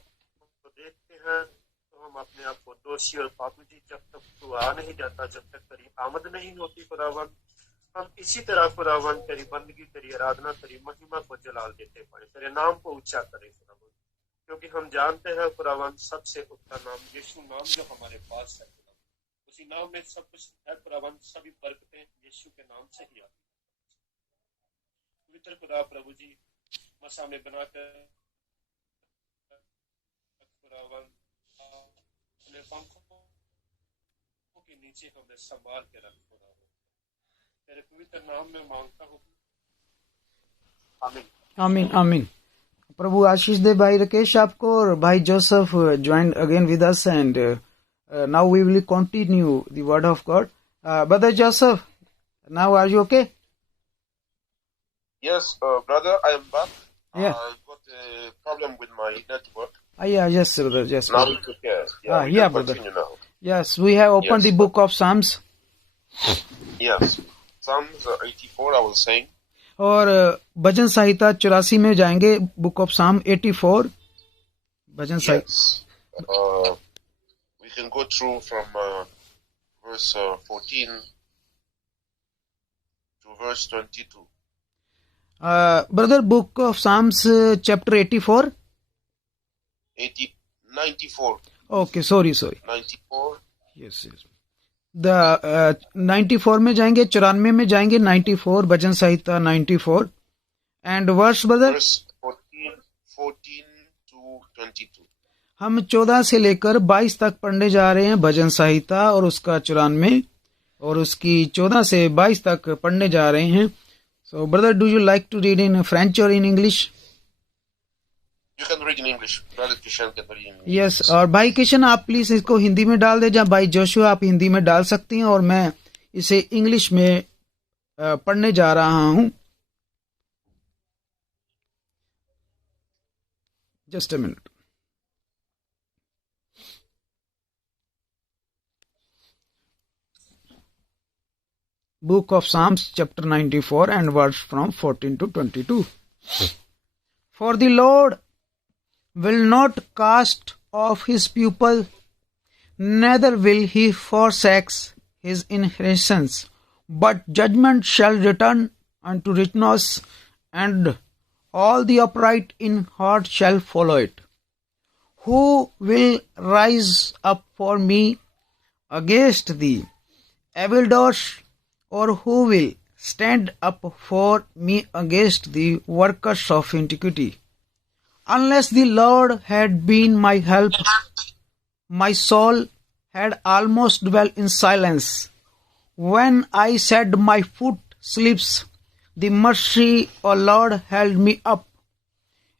को देखते हैं तो हम अपने आप को दोषी और पापी जी, जब तक तू आ नहीं जाता, जब तक तेरी आमद नहीं होती खुदावंद, हम इसी तरह खुदावंद तेरी बंदगी, तेरी आराधना, तेरी महिमा को जलाल देते पड़े, तेरे नाम को ऊंचा करें खुदावंद, क्योंकि हम जानते हैं खुदावंद सबसे उत्तम नाम यीशु नाम जो हमारे पास है खुदावंद, उसी नाम में सब कुछ है खुदावंद। सभी बरकतें यीशु के नाम से ही आती है। पवित्र खुदा प्रभु जी मसा में बनाकर खुदावंद अपने पंखों के नीचे हमें संभाल के रख खुदावंद, तेरे पवित्र नाम में मांगता हूँ, आमीन आमीन आमीन। प्रभु आशीष दे भाई राकेश आपको। और भाई Joseph join again with us and now we will continue the word of God. Brother Joseph, now are you okay? Yes, brother, I am back. Yeah. I got a problem with my network. Yeah, yes, brother, yes. Now Brother. it's okay. We Yeah, can brother. continue now. Yes, we have opened Yes. the book of Psalms. Yes, Psalms 84, I was saying. और भजन संहिता 84 में जाएंगे, book of साम 84। भजन साहित्य। Yes. We can go through from verse 14 to verse 22. Brother, book of Psalms, chapter 84. 94. Okay, sorry. 94. Yes. The 94 में जाएंगे, 94 में जाएंगे, 94 भजन संहिता 94 and verse brother Verse 14 to 22. हम 14 से लेकर 22 तक पढ़ने जा रहे हैं भजन संहिता और उसका 94 और उसकी 14 से 22 तक पढ़ने जा रहे हैं. So brother, do you like to read in French or in English? You can read in English. Brother Kishan can read in English. Yes. और भाई किशन आप प्लीज इसको हिंदी में डाल दे, जहाँ भाई जोशुआ आप हिंदी में डाल सकती हैं और मैं इसे इंग्लिश में पढ़ने जा रहा हूँ. Just a minute. Book of Psalms, chapter 94 and verse from 14 to 22. For the Lord will not cast off his pupil, neither will he forsake his inheritance, but judgment shall return unto righteousness, and all the upright in heart shall follow it. Who will rise up for me against the evildoers, or who will stand up for me against the workers of iniquity? Unless the Lord had been my help, my soul had almost dwelt in silence. When I said my foot slips, the mercy, O Lord, held me up.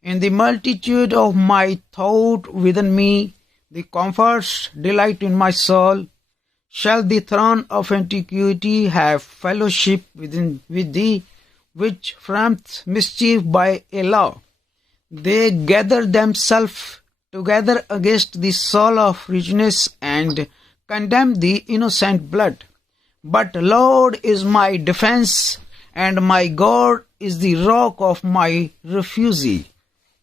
In the multitude of my thought within me, the comforts delight in my soul. Shall the throne of antiquity have fellowship with thee, which frameth mischief by a law? They gather themselves together against the soul of righteousness and condemn the innocent blood. But Lord is my defense, and my God is the rock of my refuge.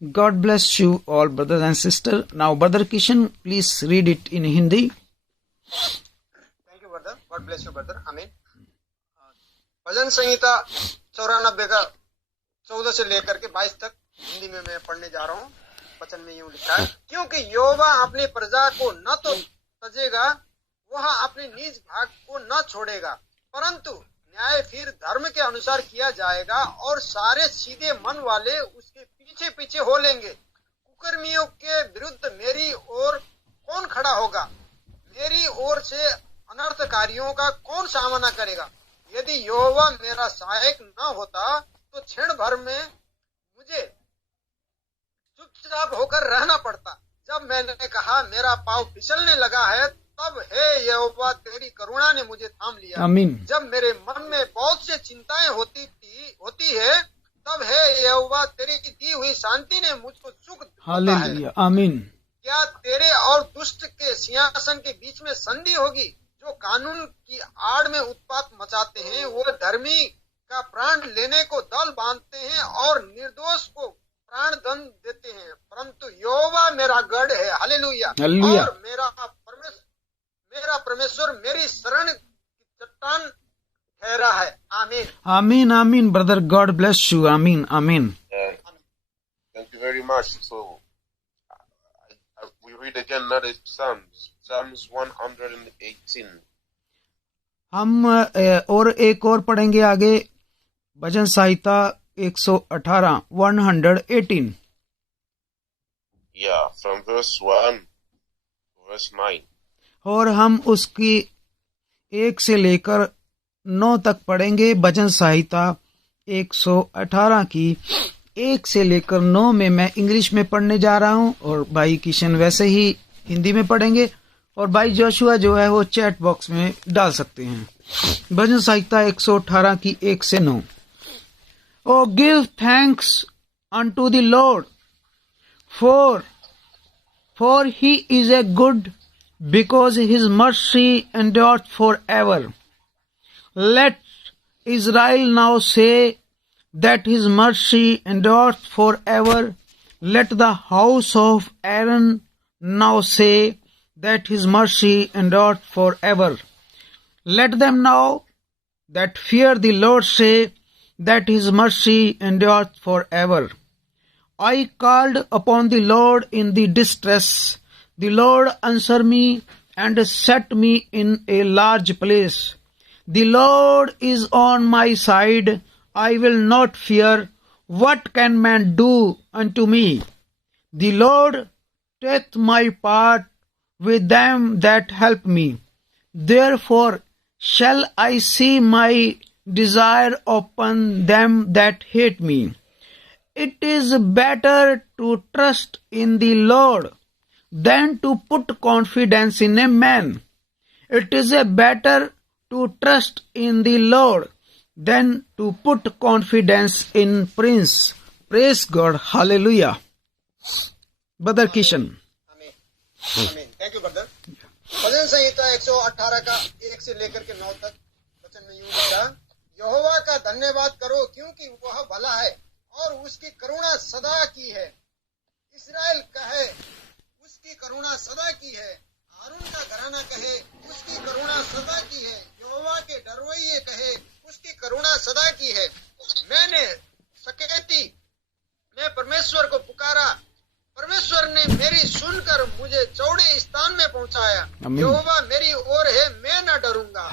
God bless you all, brothers and sisters. Now, Brother Kishan, please read it in Hindi. Thank you brother, God bless you brother, आमीन. भजन संहिता 94 का 14 से लेकर के 22 तक हिंदी में मैं पढ़ने जा रहा हूँ. वचन में यूं लिखा है, क्योंकि यहोवा अपनी प्रजा को न तो तजेगा, वह अपने निज भाग को न छोड़ेगा, परंतु न्याय फिर धर्म के अनुसार किया जाएगा और सारे सीधे मन वाले उसके पीछे पीछे हो लेंगे. कुकर्मियों के विरुद्ध मेरी ओर कौन खड़ा होगा? मेरी ओर से अनर्थकारियों का कौन सामना करेगा? यदि यहोवा मेरा सहायक न होता तो क्षण भर में मुझे चुपचाप होकर रहना पड़ता. जब मैंने कहा मेरा पांव फिसलने लगा है, तब हे यहोवा तेरी करुणा ने मुझे थाम लिया. आमीन. जब मेरे मन में बहुत से चिंताएं होती है, तब हे यहोवा तेरी दी हुई शांति ने मुझको सुख देता है. हालेलुया. आमीन. क्या तेरे और दुष्ट के सिंहासन के बीच में संधि होगी? जो कानून की आड़ में उत्पात मचाते हैं, वो धर्मी का प्राण लेने को दल बांधते हैं और निर्दोष को प्राण दंड देते हैं. परंतु यहोवा मेरा गढ़ है, हालेलुया, और मेरा परमेश्वर मेरी शरण की चट्टान ठहरा है. आमीन. आमीन. आमीन. Brother, God bless you. आमीन. आमीन. Thank you very much. So we read again another Psalms 118. हम और एक और पढ़ेंगे आगे भजन संहिता 118 118. Yeah, from verse 1 to verse 9. और हम उसकी 1 से लेकर 9 तक पढ़ेंगे. भजन संहिता 118 की 1 से लेकर 9 में मैं इंग्लिश में पढ़ने जा रहा हूं और भाई किशन वैसे ही हिंदी में पढ़ेंगे और भाई जोशुआ जो है वो चैट बॉक्स में डाल सकते हैं. भजन संहिता 118 की 1 से 9. O give thanks unto the lord, for he is a good, because his mercy endureth forever. Let Israel now say that his mercy endureth forever. Let the house of Aaron now say that his mercy endureth forever. Let them now that fear the Lord say that his mercy endureth forever. I called upon the Lord in the distress. The Lord answered me and set me in a large place. The Lord is on my side. I will not fear. What can man do unto me? The Lord taketh my part with them that help me. Therefore shall I see my desire upon them that hate me. It is better to trust in the Lord than to put confidence in a man. It is better to trust in the Lord than to put confidence in prince. Praise God. Hallelujah. Brother Kishan. आमीन। Thank you brother. भजन संहिता 118 का 1 से लेकर के 9 तक वचन में यूं लिखा, यहोवा का धन्यवाद करो क्योंकि वह भला है और उसकी करुणा सदा की है। इस्राएल कहे उसकी करुणा सदा की है। हारून का घराना कहे उसकी करुणा सदा की है। यहोवा के डरवैये कहे उसकी करुणा सदा की है। मैंने सकेती में परमेश्वर को पुकारा, परमेश्वर ने मेरी सुनकर मुझे चौड़े स्थान में पहुंचाया। यहोवा मेरी ओर है, मैं न डरूंगा।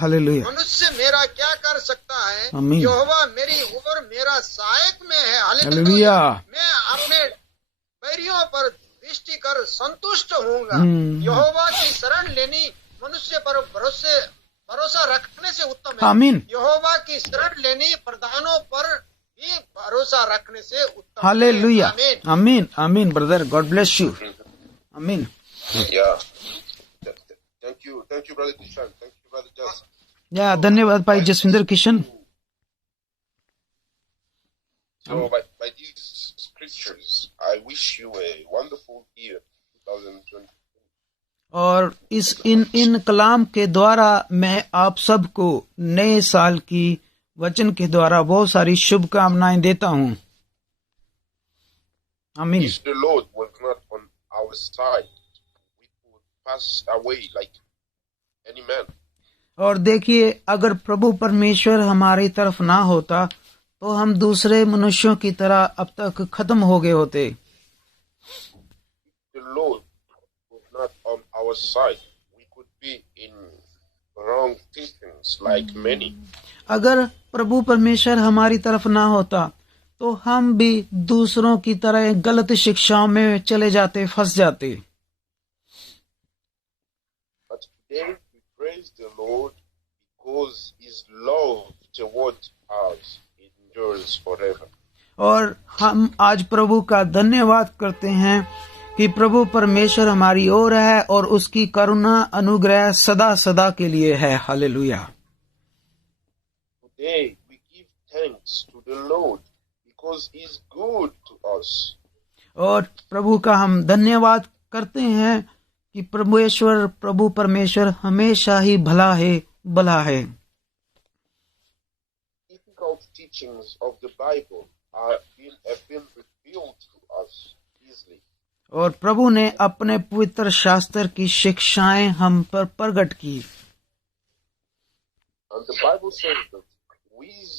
मनुष्य मेरा क्या कर सकता है? यहोवा मेरी ओर मेरा सहायक में है। हालेलुया। मैं अपने बैरियों पर दृष्टि कर संतुष्ट होऊंगा। यहोवा की शरण लेनी मनुष्य पर भरोसा रखने से उत्तम है। आमीन। यहोवा की शरण लेनी प्रधानों पर भरोसा रखने से उत्तम। हालेलुया। आमीन आमीन ब्रदर, गॉड ब्लेस यू। आमीन। Thank you brother Kishan. Thank you brother Jas. या धन्यवाद भाई Jaswinder Kishan. So by these scriptures I wish you a wonderful year 2020. और इन कलाम के द्वारा मैं आप सबको नए साल की वचन के द्वारा बहुत सारी शुभकामनाएं देता हूँ। आमीन। If the Lord was not on our side, we would pass away like any man. और देखिए, अगर प्रभु परमेश्वर हमारी तरफ ना होता तो हम दूसरे मनुष्यों की तरह अब तक खत्म हो गए होते। The Lord was not on our side, we could be in wrong teachings like many. अगर प्रभु परमेश्वर हमारी तरफ ना होता तो हम भी दूसरों की तरह गलत शिक्षाओं में चले जाते, फंस जाते। But today we praise the Lord because His love towards us endures forever. और हम आज प्रभु का धन्यवाद करते हैं कि प्रभु परमेश्वर हमारी ओर है और उसकी करुणा अनुग्रह सदा सदा के लिए है। Hallelujah. Today we give thanks to the Lord because He is good to us. और प्रभु का हम धन्यवाद करते हैं कि प्रभु परमेश्वर हमेशा ही भला है। Difficult teachings of the Bible have been revealed to us easily. और प्रभु ने अपने पवित्र शास्त्र की शिक्षाएं हम पर प्रकट की। And the Bible says that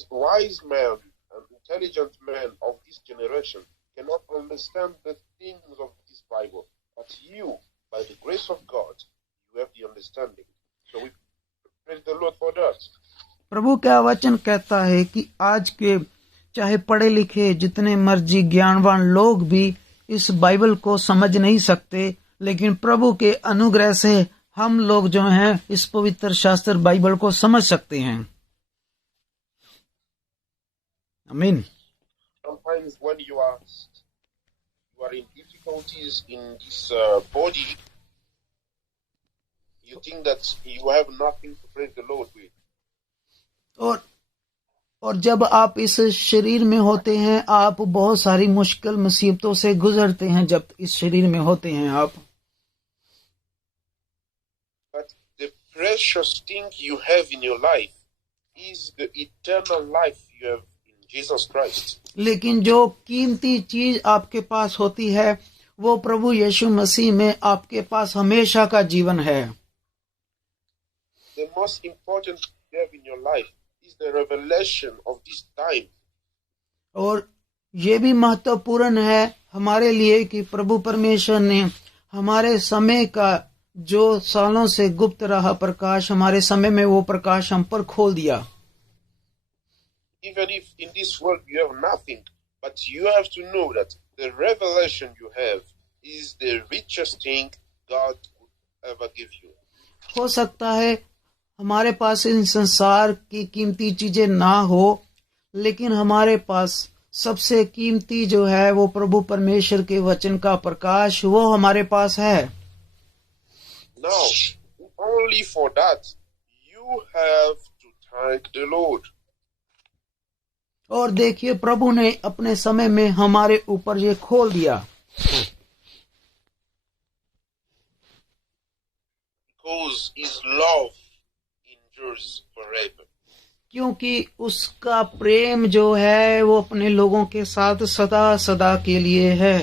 wise men and intelligent men of this generation cannot understand the things of this Bible, but you, by the grace of God, you have the understanding. So we praise the Lord for that. प्रभु का वचन कहता है कि आज के चाहे पढ़े लिखे जितने मर्जी ज्ञानवान लोग भी इस बाइबल को समझ नहीं सकते, लेकिन प्रभु के अनुग्रह से हम लोग जो हैं इस पवित्र शास्त्र बाइबल को समझ सकते हैं। आमीन। Sometimes when you are in difficulties in this body, you think that you have nothing to praise the Lord with. और जब आप इस शरीर में होते हैं, आप बहुत सारी मुश्किल मुसीबतों से गुजरते हैं जब इस शरीर में होते हैं आप। But the precious thing you have in your life is the eternal life you have in Jesus Christ. लेकिन जो कीमती चीज आपके पास होती है वो प्रभु यीशु मसीह में आपके पास हमेशा का जीवन है। The most important step in your life is the revelation of this time. और ये भी महत्वपूर्ण है हमारे लिए कि प्रभु परमेश्वर ने हमारे समय का जो सालों से गुप्त रहा प्रकाश, हमारे समय में वो प्रकाश हम पर खोल दिया। Even if in this world you have nothing, but you have to know that the revelation you have is the richest thing God could ever give you. हो सकता है हमारे पास इन संसार की कीमती चीजें ना हो, लेकिन हमारे पास सबसे कीमती जो है वो प्रभु परमेश्वर के वचन का प्रकाश वो हमारे पास है। Now, only for that, you have to thank the Lord. और देखिए प्रभु ने अपने समय में हमारे ऊपर ये खोल दिया। Because His love endures forever. क्योंकि उसका प्रेम जो है वो अपने लोगों के साथ सदा सदा के लिए है।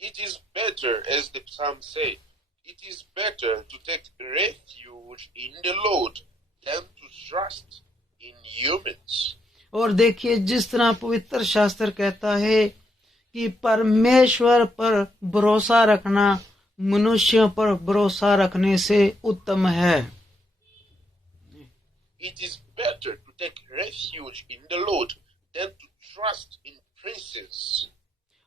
It is better, as the psalm says, it is better to take refuge in the Lord than to trust in humans. और देखिए जिस तरह पवित्र शास्त्र कहता है कि परमेश्वर पर भरोसा रखना मनुष्यों पर भरोसा रखने से उत्तम है। It is better to take refuge in the Lord than to trust in princes.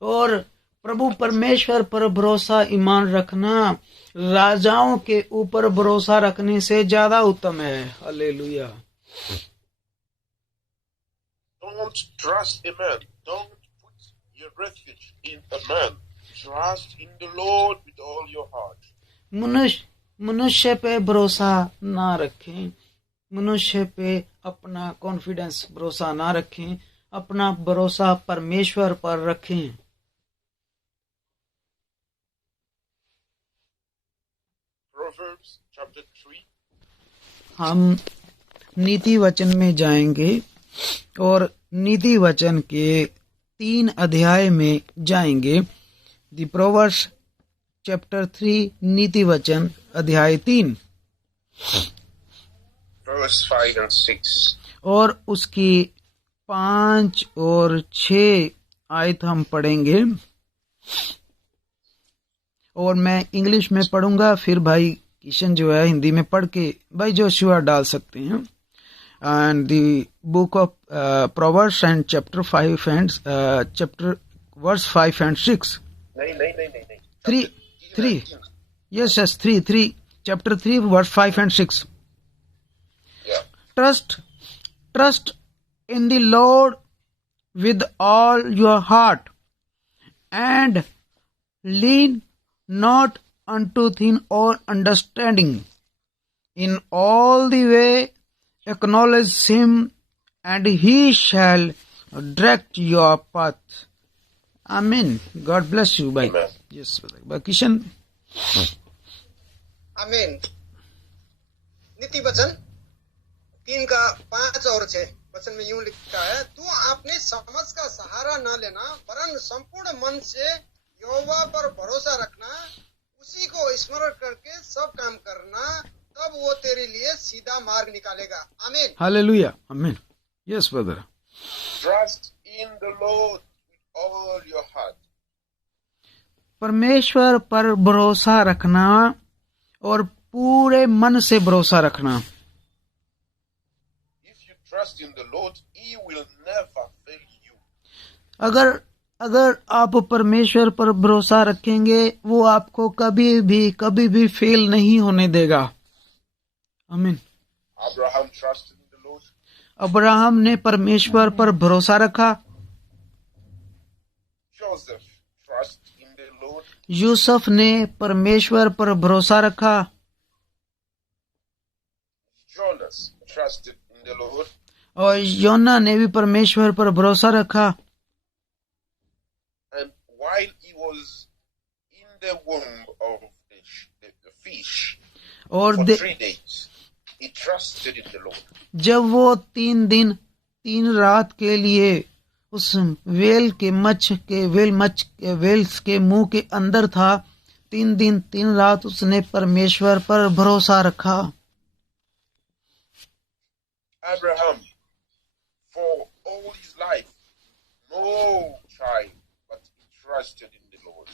और प्रभु परमेश्वर पर भरोसा ईमान रखना राजाओं के ऊपर भरोसा रखने से ज्यादा उत्तम है। Hallelujah. Don't trust a man. Don't put your refuge in a man. Trust in the Lord with all your heart. मनुष्य पे भरोसा ना रखें, मनुष्य पे अपना कॉन्फिडेंस भरोसा ना रखें, अपना भरोसा परमेश्वर पर रखें। Proverbs chapter 3. हम नीति वचन में जाएंगे और नीति वचन के 3 अध्याय में जाएंगे। दी प्रोवर्ब्स चैप्टर 3 नीति वचन अध्याय 3 Verse 5 and 6. और उसकी 5 और 6 आयत हम पढ़ेंगे और मैं इंग्लिश में पढ़ूंगा, फिर भाई किशन जो है हिंदी में पढ़ के भाई जोशुआ डाल सकते हैं। And the book of Proverbs and chapter 5 and chapter verse 5 and 6 नहीं 3 yes 3 chapter 3 verse 5 and 6. Yeah. Trust in the Lord with all your heart and lean not unto thin or understanding. In all the way acknowledge him and he shall direct your path. Amen. God bless you. Bye. Amen. Yes, Bye Kishan. आमीन। नीति वचन 3 का 5 और 6 वचन में यूं लिखा है, तू अपने समझ का सहारा न लेना वरन संपूर्ण मन से यहोवा पर भरोसा रखना, उसी को स्मरण करके सब काम करना, तब वो तेरे लिए सीधा मार्ग निकालेगा। आमीन। Hallelujah. Amen. Yes, brother. Trust in the Lord with all your heart. परमेश्वर पर भरोसा रखना और पूरे मन से भरोसा रखना। If you trust in the Lord, He will never fail you. अगर आप परमेश्वर पर भरोसा रखेंगे वो आपको कभी भी फेल नहीं होने देगा। आमीन। Abraham trusted in the Lord. Abraham ने परमेश्वर पर भरोसा रखा। Joseph trusted in the Lord. Yusuf ने परमेश्वर पर भरोसा रखा। Jonas trusted in the Lord. और योना ने भी परमेश्वर पर भरोसा रखा। And while he was in the womb of the fish और for 3 days, he trusted in the Lord. जब वो 3 दिन 3 रात के लिए उस वेल्स के मुंह के अंदर था। 3 दिन 3 रात उसने परमेश्वर पर भरोसा रखा। Abraham, for all his life, no child, but he trusted in the Lord.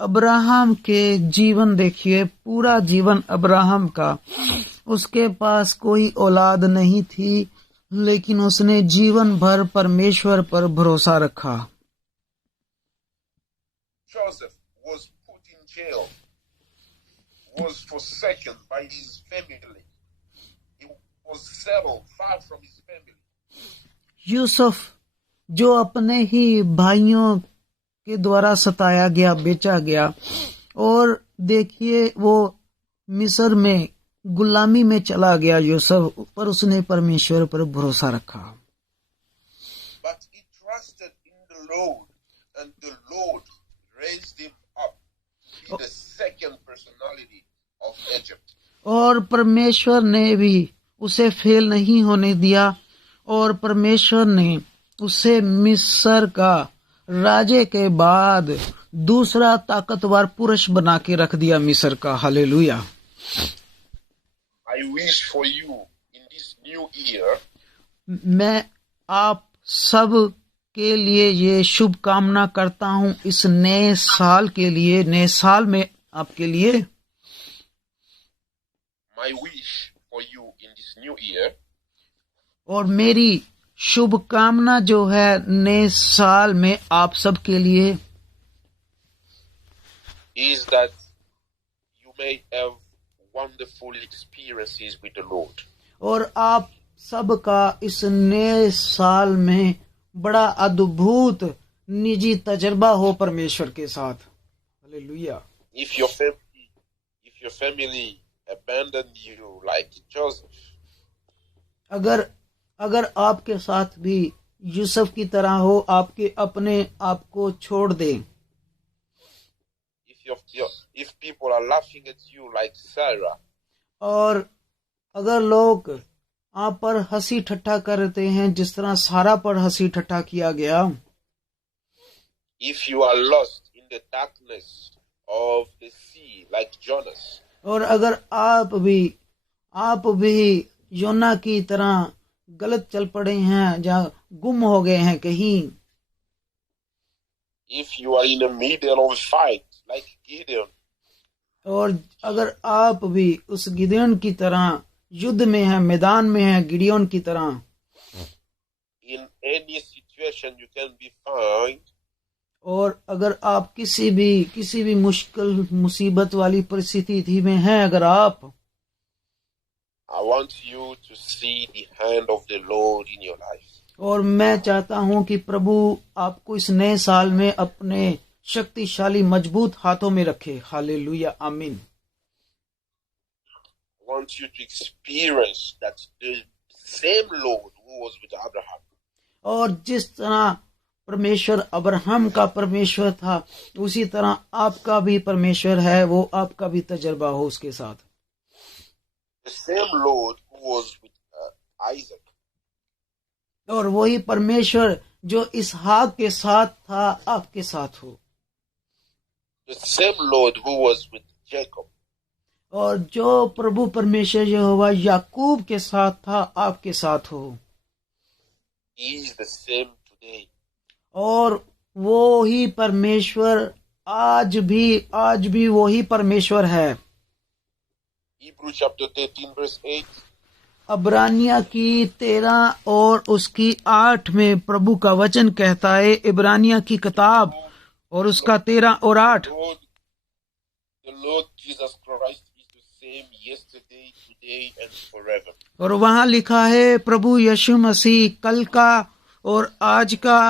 Abraham के जीवन देखिए, पूरा जीवन अब्राहम का, उसके पास कोई औलाद नहीं थी, लेकिन उसने जीवन भर परमेश्वर पर भरोसा रखा। Joseph was put in jail, was forsaken by his family. He was settled far from his family. Yusuf जो अपने ही भाइयों के द्वारा सताया गया, बेचा गया, और देखिए वो मिस्र में गुलामी में चला गया यूसुफ, पर उसने परमेश्वर पर भरोसा रखा। But he trusted in the Lord, and the Lord raised him up to be the second personality of Egypt. और परमेश्वर ने भी उसे फेल नहीं होने दिया, और परमेश्वर ने उसे मिस्र का राजे के बाद दूसरा ताकतवर पुरुष बना के रख दिया मिस्र का। Hallelujah. I wish for you in this new year मैं आप सब के लिए ये शुभकामना करता हूँ इस नए साल के लिए, नए साल में आपके लिए। my wish for you in this new year और मेरी शुभकामना जो है नए साल में आप सब के लिए is that you may have wonderful experiences with the Lord. और आप सब का इस नए साल में बड़ा अद्भुत निजी तजर्बा हो परमेश्वर के साथ। Hallelujah. If your family abandoned you like Joseph, अगर आपके साथ भी यूसुफ की तरह हो, आपके अपने आप को छोड़ दे, if people are laughing at you like Sarah, और अगर लोग आप पर हंसी ठट्ठा करते हैं जिस तरह सारा पर हंसी ठट्ठा किया गया, if you are lost in the darkness of the sea like Jonas, और अगर आप भी योना की तरह गलत चल पड़े हैं, जहाँ गुम हो गए हैं कहीं, if you are in the middle of a fight like Gideon, और अगर आप भी उस गिदियोन की तरह युद्ध में हैं, मैदान में हैं, गिडियोन की तरह, in any situation you can be found, और अगर आप किसी भी मुश्किल मुसीबत वाली परिस्थिति में हैं, अगर आप, I want you to see the hand of the Lord in your life. और मैं चाहता हूं कि प्रभु आपको इस नए साल में अपने शक्तिशाली मजबूत हाथों में रखे। हालेलुया, आमीन। I want you to experience that the same Lord who was with Abraham, और जिस तरह परमेश्वर अब्राहम का परमेश्वर था, उसी तरह आपका भी परमेश्वर है, वो आपका भी तजर्बा हो उसके साथ। the same Lord who was with Isaac, और वही परमेश्वर जो इसहाक के साथ था, आपके साथ हो। the same Lord who was with Jacob, और जो प्रभु परमेश्वर यहोवा याकूब के साथ था, आपके साथ हो। He is the same today. और वो ही परमेश्वर आज भी वही परमेश्वर है। Hebrews chapter 13 verse 8. इब्रानिया की 13 और उसकी 8 में प्रभु का वचन कहता है, इब्रानिया की किताब और उसका 13 और 8, The Lord Jesus Christ is the same yesterday, today and forever. और वहाँ लिखा है, प्रभु यीशु मसीह कल का और आज का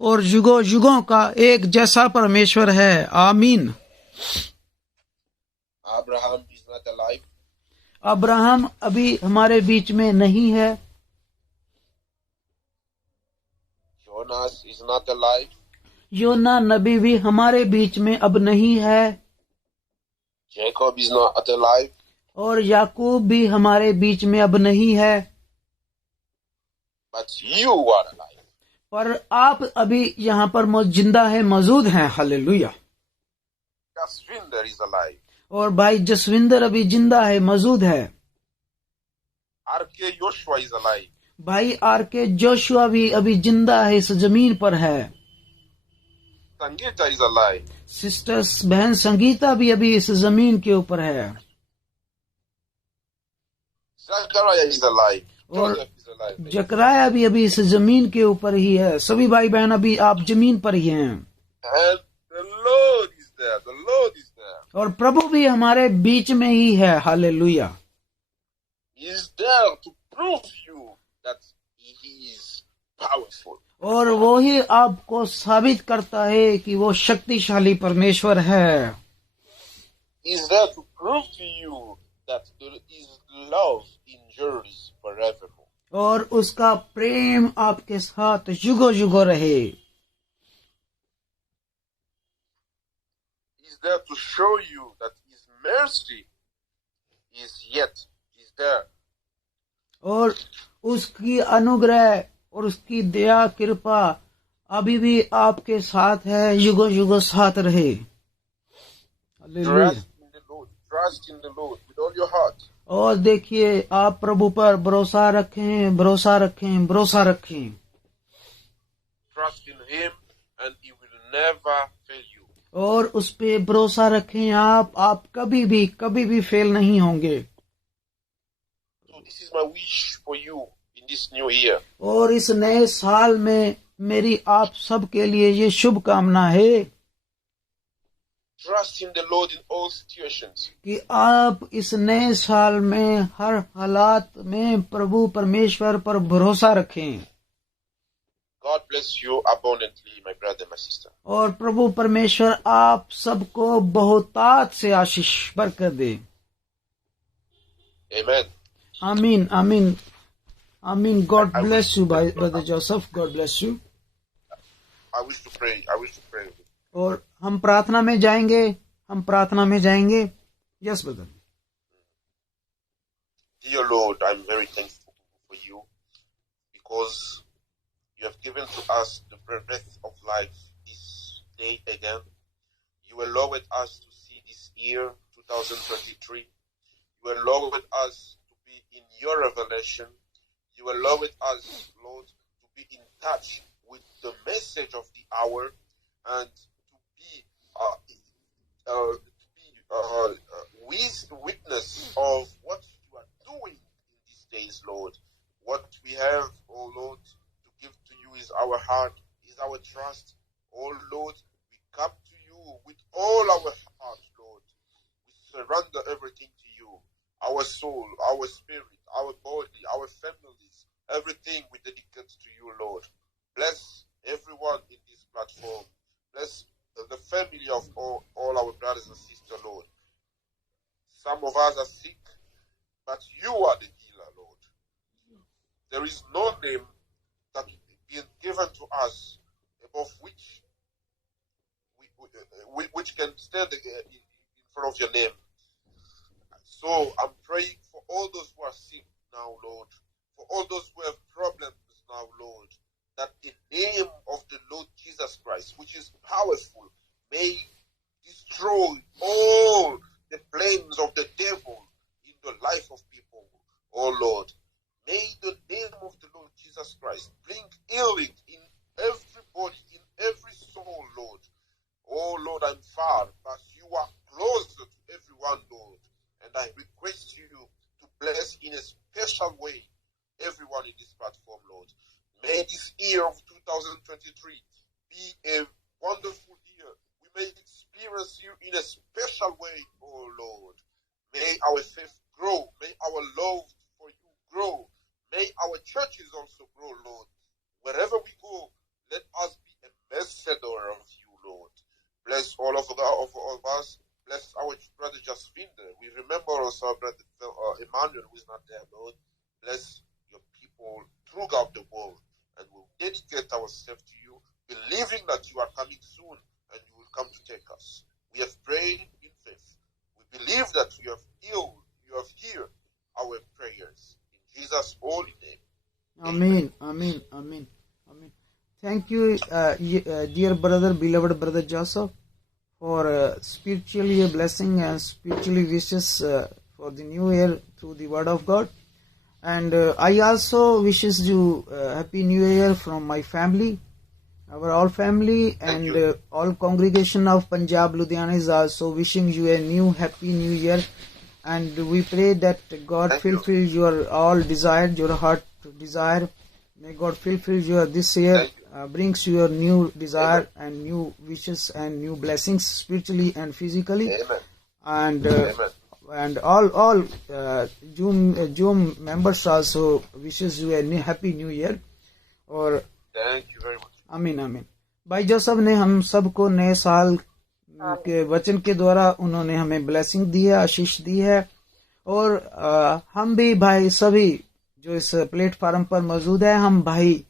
और युगों युगों का एक जैसा परमेश्वर है। आमीन। Abraham is not alive. Abraham अभी हमारे बीच में नहीं है। Jonas is not alive. योना नबी भी हमारे बीच में अब नहीं है। Jacob is not alive. और याकूब भी हमारे बीच में अब नहीं है। but you are alive. पर आप अभी यहाँ पर जिंदा है, मौजूद हैं. हालेलुया. Jaswinder is alive. और भाई जसविंदर अभी जिंदा है, मौजूद है. R.K. Joshua is alive. भाई आर.के. जोशुआ भी अभी जिंदा है, इस जमीन पर है. Sangeeta is alive. सिस्टर्स बहन संगीता भी अभी इस जमीन के ऊपर है. Zachariah is alive. और Joseph is alive. जकराया भी अभी इस जमीन के ऊपर ही है. सभी भाई बहन अभी आप जमीन पर ही हैं. And the Lord is there. The Lord is there. और प्रभु भी हमारे बीच में ही है. Hallelujah. He is there to prove you that He is powerful. और वो ही आपको साबित करता है कि वो शक्तिशाली परमेश्वर है. He is there to prove to you that His love endures forevermore. और उसका प्रेम आपके साथ युगो युगो रहे. He is there to show you that His mercy is there. और उसकी अनुग्रह और उसकी दया कृपा अभी भी आपके साथ है, युगो युगो साथ रहे. Hallelujah. Trust in the Lord with all your heart. और देखिए, आप प्रभु पर भरोसा रखें, भरोसा रखें, भरोसा रखें. Trust in Him and He will never fail you. और उस पे भरोसा रखें. आप कभी भी फेल नहीं होंगे. So this is my wish for you in this new year. और इस नए साल में मेरी आप सब के लिए ये शुभकामना है Trust in the Lord in all situations. कि आप इस नए साल में हर हालात में प्रभु परमेश्वर पर भरोसा रखें. God bless you abundantly, my brother, my sister. और प्रभु परमेश्वर आप सबको बहुतायत से आशीष बरकत दे. Amen. आमीन, आमीन, आमीन. God bless you brother Joseph. God bless you. I wish to pray. और हम प्रार्थना में जाएंगे. Yes brother. Dear Lord, I'm very thankful for you because you have given to us the breath of life this day again. You allowed us to see this year, 2023. You allowed us to be in your revelation. You allowed us, Lord, to be in touch with the message of the hour and to be witness of what you are doing in these days, Lord. What we have, oh Lord, to give to you is our heart, is our trust. Oh Lord, we come to you with all our heart, Lord. We surrender everything to you. Our soul, our spirit, our body, our families, everything we dedicate to you, Lord. Bless everyone in this platform. Bless the family of all our brothers and sisters, Lord. Some of us are sick, but you are the healer, Lord. There is no name that is given to us above which can stand in front of your name. So I'm praying for all those who are sick now, Lord. For all those who have problems now, Lord. That the name of the Lord Jesus Christ, which is powerful, may destroy all the plans of the devil in the life of people. Oh Lord, may the name of the Lord Jesus Christ bring healing in every body, in every soul, Lord. Oh Lord, I'm far, but you are closer to everyone, Lord. And I request you to bless in a special way everyone in this platform, Lord. May this year of 2023 be a wonderful year. We may experience you in a special way, oh Lord. May our faith grow. May our love for you grow. May our churches also grow, Lord. Wherever we go, let us be a ambassador of you, Lord. Bless all of us. Bless our brother Jaswinder. We remember also our brother Emmanuel, who is not there, Lord. Bless your people throughout the world. And we'll dedicate ourselves to you, believing that you are coming soon and you will come to take us. We have prayed in faith. We believe that you have heard our prayers. In Jesus' holy name. Amen. Amen. Amen. Amen. Thank you, dear brother, beloved brother Joseph, for spiritually blessing and spiritually wishes for the new year through the word of God. And I also wishes you happy new year from my family, our all family, and all congregation of Punjab Ludhiana is also wishing you a new happy new year. And we pray that God fulfill your all desire, your heart desire. May God fulfill your this year, brings you your new desire and new wishes and new blessings spiritually and physically. Amen. And all Zoom members also wishes you a happy new year. और Thank you very much. आमीन आमीन। भाई Joseph ने हम सबको नए साल के वचन के द्वारा उन्होंने हमें ब्लेसिंग दी है, आशीष दी है। और हम भी भाई सभी जो इस प्लेटफार्म पर मौजूद है, हम भाई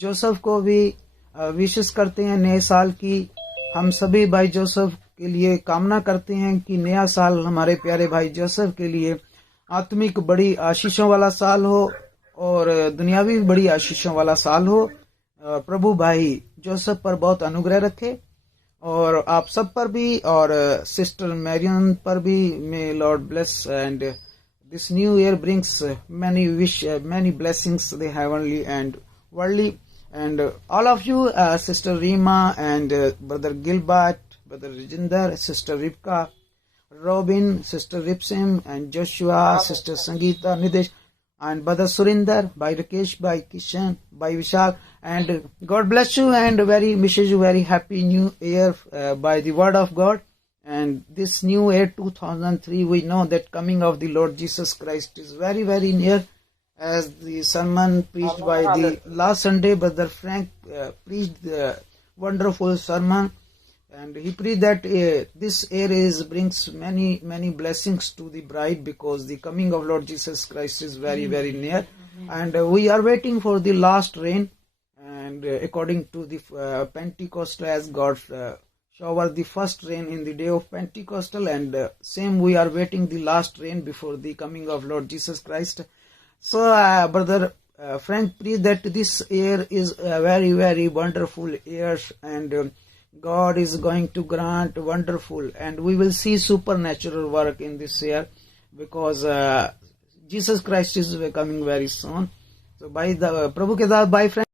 जोसेफ को भी विशेष करते हैं नए साल की। हम सभी भाई जोसेफ के लिए कामना करते हैं कि नया साल हमारे प्यारे भाई जोसेफ के लिए आत्मिक बड़ी आशीषों वाला साल हो और दुनियावी बड़ी आशीषों वाला साल हो। प्रभु भाई जोसेफ पर बहुत अनुग्रह रखे और आप सब पर भी, और सिस्टर मैरियन पर भी। May lord bless and this new year brings many blessings, the heavenly and worldly. And all of you, Sister Rima and Brother Gilbert, Brother Rajinder, Sister Ripka, Robin, Sister Ripsim, and Joshua, Sister Sangeeta, Nidesh, and Brother Surinder, by Rakesh, by Kishan, by Vishal. And God bless you and wishes you very happy new year by the word of God. And this new year 2003, we know that coming of the Lord Jesus Christ is very, very near. As the sermon preached by the last Sunday, Brother Frank preached the wonderful sermon, and he preached that this year brings many blessings to the bride, because the coming of Lord Jesus Christ is very, very near. And we are waiting for the last rain, and according to the Pentecostal, as God showered the first rain in the day of Pentecostal, and same we are waiting the last rain before the coming of Lord Jesus Christ. So, Brother Frank preached that this year is a very, very wonderful year, and God is going to grant wonderful, and we will see supernatural work in this year, because Jesus Christ is coming very soon. So, by the Prabhu ke sath, bye friends.